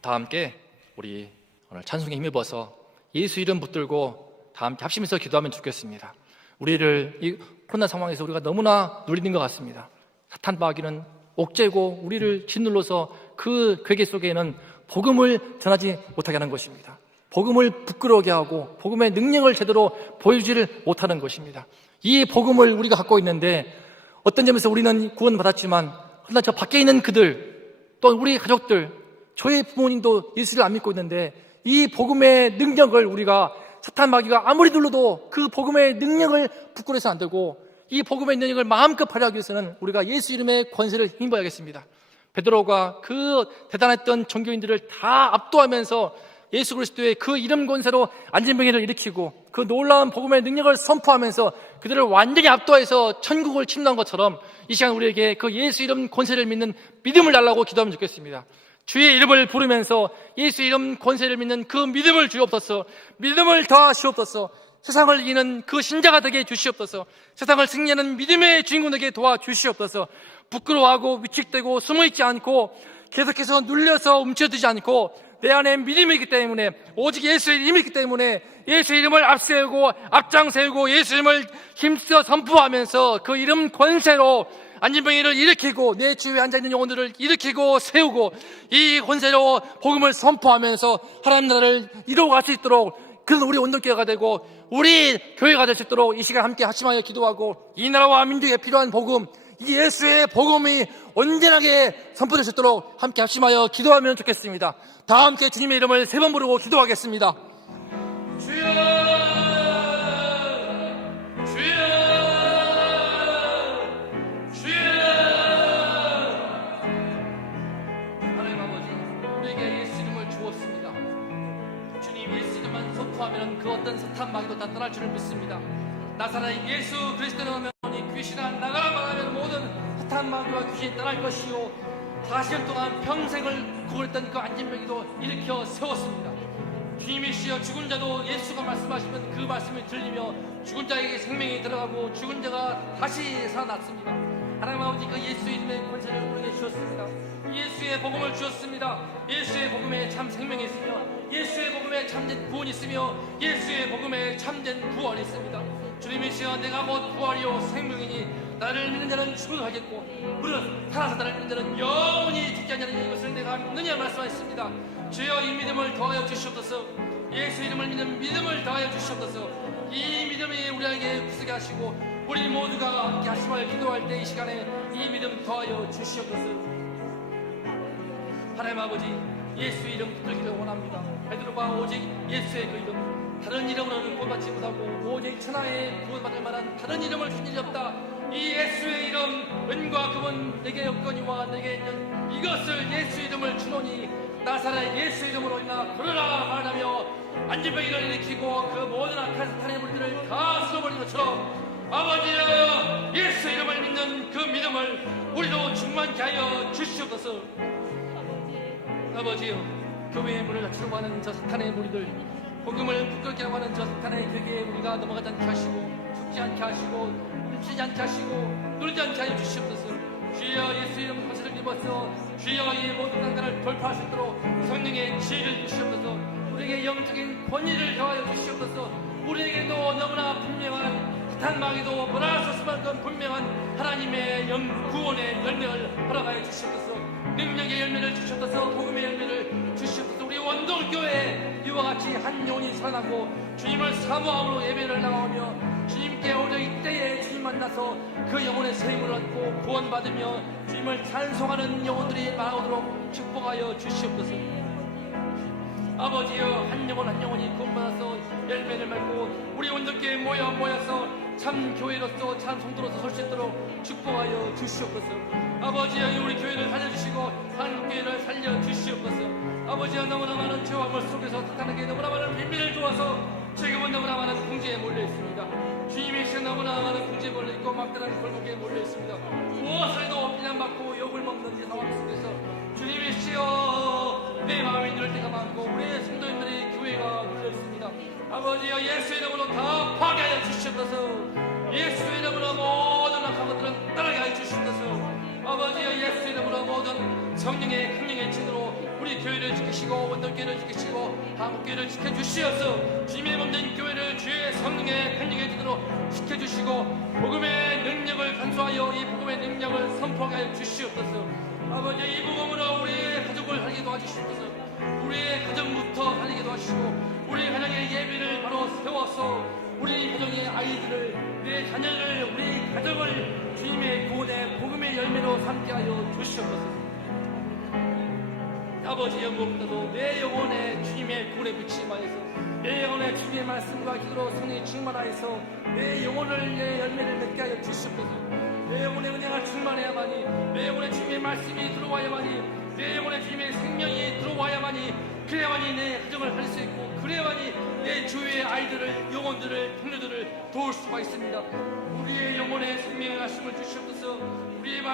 다 함께 우리 오늘 찬송에 힘입어서 예수 이름 붙들고 다 함께 합심해서 기도하면 좋겠습니다. 우리를 이 코로나 상황에서 우리가 너무나 눌리는 것 같습니다. 사탄 마귀는 옥죄고 우리를 짓눌러서 그 괴계 속에는 복음을 전하지 못하게 하는 것입니다. 복음을 부끄러워하게 하고 복음의 능력을 제대로 보여주지를 못하는 것입니다. 이 복음을 우리가 갖고 있는데 어떤 점에서 우리는 구원받았지만 그러나 저 밖에 있는 그들 또 우리 가족들 저희 부모님도 예수를 안 믿고 있는데 이 복음의 능력을 우리가 사탄 마귀가 아무리 눌러도 그 복음의 능력을 부끄러워해서 안 되고 이 복음의 능력을 마음껏 발휘하기 위해서는 우리가 예수 이름의 권세를 힘입어야겠습니다. 베드로가 그 대단했던 종교인들을 다 압도하면서 예수 그리스도의 그 이름 권세로 안진병이를 일으키고 그 놀라운 복음의 능력을 선포하면서 그들을 완전히 압도해서 천국을 침노한 것처럼 이 시간 우리에게 그 예수 이름 권세를 믿는 믿음을 달라고 기도하면 좋겠습니다. 주의 이름을 부르면서 예수 이름 권세를 믿는 그 믿음을 주옵소서. 믿음을 더하시옵소서. 세상을 이기는 그 신자가 되게 해주시옵소서. 세상을 승리하는 믿음의 주인공 되게 도와주시옵소서. 부끄러워하고 위축되고 숨어있지 않고 계속해서 눌려서 움츠러들지 않고 내 안에 믿음이 있기 때문에 오직 예수의 이름이 있기 때문에 예수의 이름을 앞세우고 앞장 세우고 예수 이름을 힘써 선포하면서 그 이름 권세로 안진병이를 일으키고 내 주위에 앉아있는 영혼들을 일으키고 세우고 이 권세로 복음을 선포하면서 하나님 나라를 이루어갈 수 있도록 그런 우리 온전교회가 되고 우리 교회가 될 수 있도록 이 시간 함께 합심하여 기도하고 이 나라와 민족에 필요한 복음 이 예수의 복음이 온전하게 선포될 수 있도록 함께 합심하여 기도하면 좋겠습니다. 다 함께 주님의 이름을 3번 부르고 기도하겠습니다. 주여 하면 그 어떤 사탄 마귀도 다 떠날 줄을 믿습니다. 나사렛 예수 그리스도를 하면 귀신아 나가라 말하면 모든 사탄 마귀와 귀신이 떠날 것이요 40년 동안 평생을 구걸했던 그 안진병이도 일으켜 세웠습니다. 주님이시여 죽은 자도 예수가 말씀하시면 그 말씀이 들리며 죽은 자에게 생명이 들어가고 죽은 자가 다시 살아났습니다. 하나님 아버지 그 예수 이름의 권세를 우리에게 주셨습니다. 예수의 복음을 주셨습니다. 예수의 복음에 참 생명이 있으며 예수의 복음에 참된 구원이 있으며 예수의 복음에 참된 부활이 있습니다. 주님이시여 내가 곧 부활이요 생명이니 나를 믿는 자는 죽어도 하겠고 무릇 살아서 나를 믿는 자는 영원히 죽지 않냐는 이것을 내가 믿느냐 말씀하셨습니다. 주여 이 믿음을 더하여 주시옵소서. 예수 이름을 믿는 믿음을 더하여 주시옵소서. 이 믿음이 우리에게 굳세게 하시고 우리 모두가 함께 하심하여 기도할 때 이 시간에 이 믿음 더하여 주시옵소서. 하나님 아버지 예수 이름 붙들기를 원합니다. 베드로가 오직 예수의 그 이름 다른 이름으로는 구원받지 못하고 오직 천하에 구원받을 만한 다른 이름을 준 일이 없다. 이 예수의 이름 은과 금은 내게 없거니와 내게 있는 이것을 예수 이름을 주노니 나사렛 예수 이름으로 인하 걸어라 말하며 안진병이를 일으키고 그 모든 악한 사탄의 물들을 다 쓸어버린 것처럼 아버지여 예수 이름을 믿는 그 믿음을 우리도 충만케 하여 주시옵소서. 아버지여 교회의 문을 닫히려고 하는 저 사탄의 무리들 복음을 부끄럽게 하고 하는 저 사탄의 궤계에 우리가 넘어가지 않게 하시고 죽지 않게 하시고 훔치지 않게 하시고 놀지 않게 하여 주시옵소서. 주여 예수 이름 권세를 입어서 주여 이 모든 난간을 돌파할 수 있도록 성령의 지혜를 주시옵소서. 우리에게 영적인 권위를 더하여 주시옵소서. 우리에게도 너무나 분명한 탄망에도 말할 수 없을 만큼 분명한 하나님의 구원의 열매를 허락하여 주시옵소서. 능력의 열매를 주시옵소서. 복음의 열매를 주시옵소서. 우리 원동교회 이와 같이 한 영혼이 살아나고 주님을 사모함으로 예배를 나가며 주님께 오늘 이때에 주님 만나서 그 영혼의 세임을 얻고 구원받으며 주님을 찬송하는 영혼들이 많아오도록 축복하여 주시옵소서. 아버지여, 한 영혼 한 영혼이 구원받아서 열매를 맺고 우리 원동교회에 모여서 참 교회로서 참 성도로서 설 수 있도록 축복하여 주시옵소서. 아버지여, 우리 교회를 살려주시고 한국교회를 살려주시옵소서. 아버지여, 너무나 많은 죄와 물 속에서 사탄에게 너무나 많은 비밀을 주어서 지금은 너무나 많은 궁지에 몰려있습니다. 주님의 시간 너무나 많은 궁지에 몰려있고 막다른 골목에 몰려있습니다. 무엇을 해도 비난받고 욕을 먹는 이 상황 속에서 주님의 시여, 내 마음이 누를 때가 많고 우리의 성도님들이 교회가 눌려있습니다. 아버지여, 예수의 이름으로 다 파괴하여 주시옵소서. 예수의 이름으로 모든 악한 것들은 따르게 하여 주시옵소서. 아버지여, 예수의 이름으로 모든 성령의 강령의 진으로 우리 교회를 지키시고 원동교회를 지키시고 한국교회를 지켜주시옵소서. 주님의 몸된 교회를 주의 성령의 강령의 진으로 지켜주시고 복음의 능력을 간수하여 이 복음의 능력을 선포하게 하여 주시옵소서. 아버지, 이 복음으로 우리의 가족을 살게 도와주시옵소서. 우리의 가정부터 살리게 도와주시고 우리 가정의 예배를 바로 세워서 우리 가정의 아이들을, 내 자녀를, 우리 가정을 주님의 구원의 복음의 열매로 삼게 하여 주시옵소서. 아버지, 무엇보다도 내 영혼에 주님의 구원의 빛이 임하여서 내 영혼에 주님의 말씀과 기도로 성령이 충만하여서 내 영혼을 내 열매를 맺게 하여 주시옵소서. 내 영혼의 은혜가 충만해야만이, 내 영혼에 주님의 말씀이 들어와야만이, 내 영혼에 주님의 생명이 들어와야만이, 그래야만이 내 가정을 할 수 있고 그래야만이 내 주위의 아이들을, 영혼들을, 동료들을 도울 수가 있습니다. 우리의 영혼에 생명의 말씀을 주시옵소서. 우리의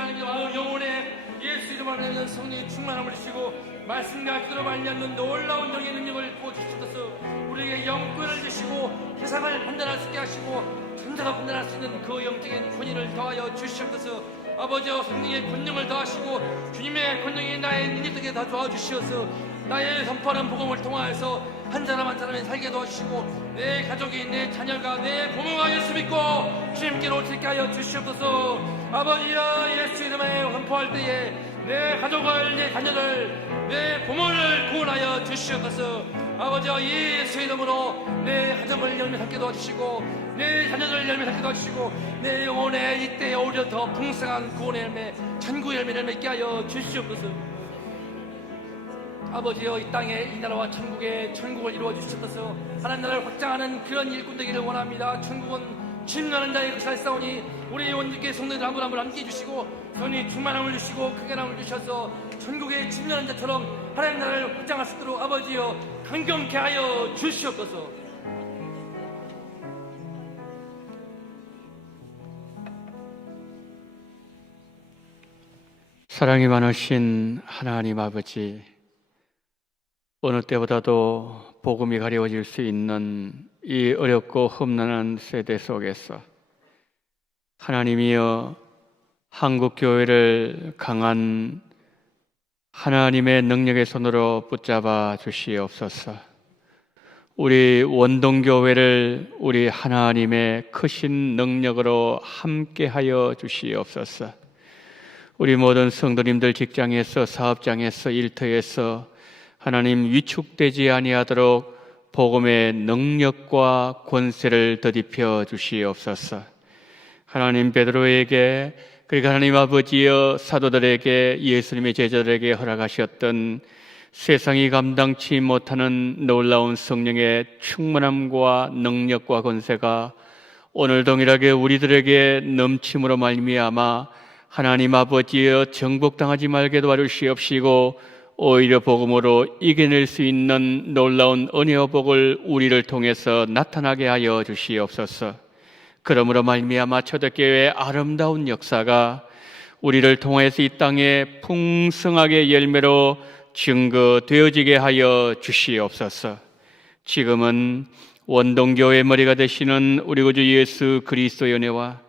영혼에 예수 이름으로 말하는 성령이 충만함을 주시고 말씀과 기도로 말미암는 놀라운 영의 능력을 부어주시옵소서. 우리에게 영권을 주시고 세상을 판단할 수 있게 하시고 천사가 판단할 수 있는 그 영적인 권위를 더하여 주시옵소서. 아버지여, 성령의 권능을 더하시고 주님의 권능이 나의 능력에게 다 도와주시어서 나의 선포하는 복음을 통하여서 한 사람 한 사람이 살게 도와주시고 내 가족이, 내 자녀가, 내 부모가 예수 믿고 주님께로 오게 하여 주시옵소서. 아버지여, 예수 이름에 선포할 때에 내 가족을, 내 자녀를, 내 부모를 구원하여 주시옵소서. 아버지여, 예수 이름으로 내 가정을 열매삼게 도와주시고 내 자녀를 열매삼게 도와주시고 내 영혼에 이때에 오히려 더 풍성한 구원의 열매, 천국의 열매를 맺게 하여 주시옵소서. 아버지여, 이 땅에 이 나라와 천국을 이루어 주시옵소서. 하나님 나라를 확장하는 그런 일꾼 되기를 원합니다. 천국은 침노하는 자의 것을 싸우니 우리 원주께 성도들 한 분 한 분 함께 해주시고 성령이 충만함을 주시고 크게 남을 주셔서 천국에 침노하는 자처럼 하나님 나라를 확장할 수 있도록 아버지여 강경케 하여 주시옵소서. 사랑이 많으신 하나님 아버지, 어느 때보다도 복음이 가려워질 수 있는 이 어렵고 험난한 세대 속에서 하나님이여 한국교회를 강한 하나님의 능력의 손으로 붙잡아 주시옵소서. 우리 원동교회를 우리 하나님의 크신 능력으로 함께하여 주시옵소서. 우리 모든 성도님들 직장에서, 사업장에서, 일터에서 하나님 위축되지 아니하도록 복음의 능력과 권세를 더딥혀 주시옵소서. 하나님, 베드로에게, 그리고 하나님 아버지여 사도들에게, 예수님의 제자들에게 허락하셨던 세상이 감당치 못하는 놀라운 성령의 충만함과 능력과 권세가 오늘 동일하게 우리들에게 넘침으로 말미암아 하나님 아버지여 정복당하지 말게 도와주시옵시고 오히려 복음으로 이겨낼 수 있는 놀라운 은혜와 복을 우리를 통해서 나타나게 하여 주시옵소서. 그러므로 말미암아 초대교회의 아름다운 역사가 우리를 통해서 이 땅에 풍성하게 열매로 증거되어지게 하여 주시옵소서. 지금은 원동교회의 머리가 되시는 우리 구주 예수 그리스도의 은혜와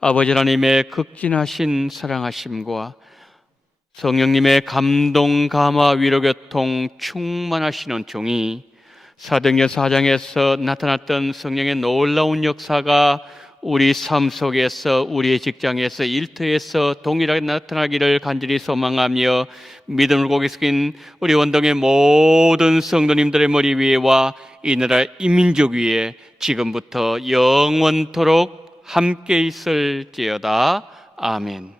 아버지 하나님의 극진하신 사랑하심과 성령님의 감동, 감화, 위로, 교통 충만하시는 종이 사도행전 4장에서 나타났던 성령의 놀라운 역사가 우리 삶 속에서, 우리의 직장에서, 일터에서 동일하게 나타나기를 간절히 소망하며 믿음을 고개 숙인 우리 원동의 모든 성도님들의 머리 위에와 이 나라 이민족 위에 지금부터 영원토록 함께 있을지어다. 아멘.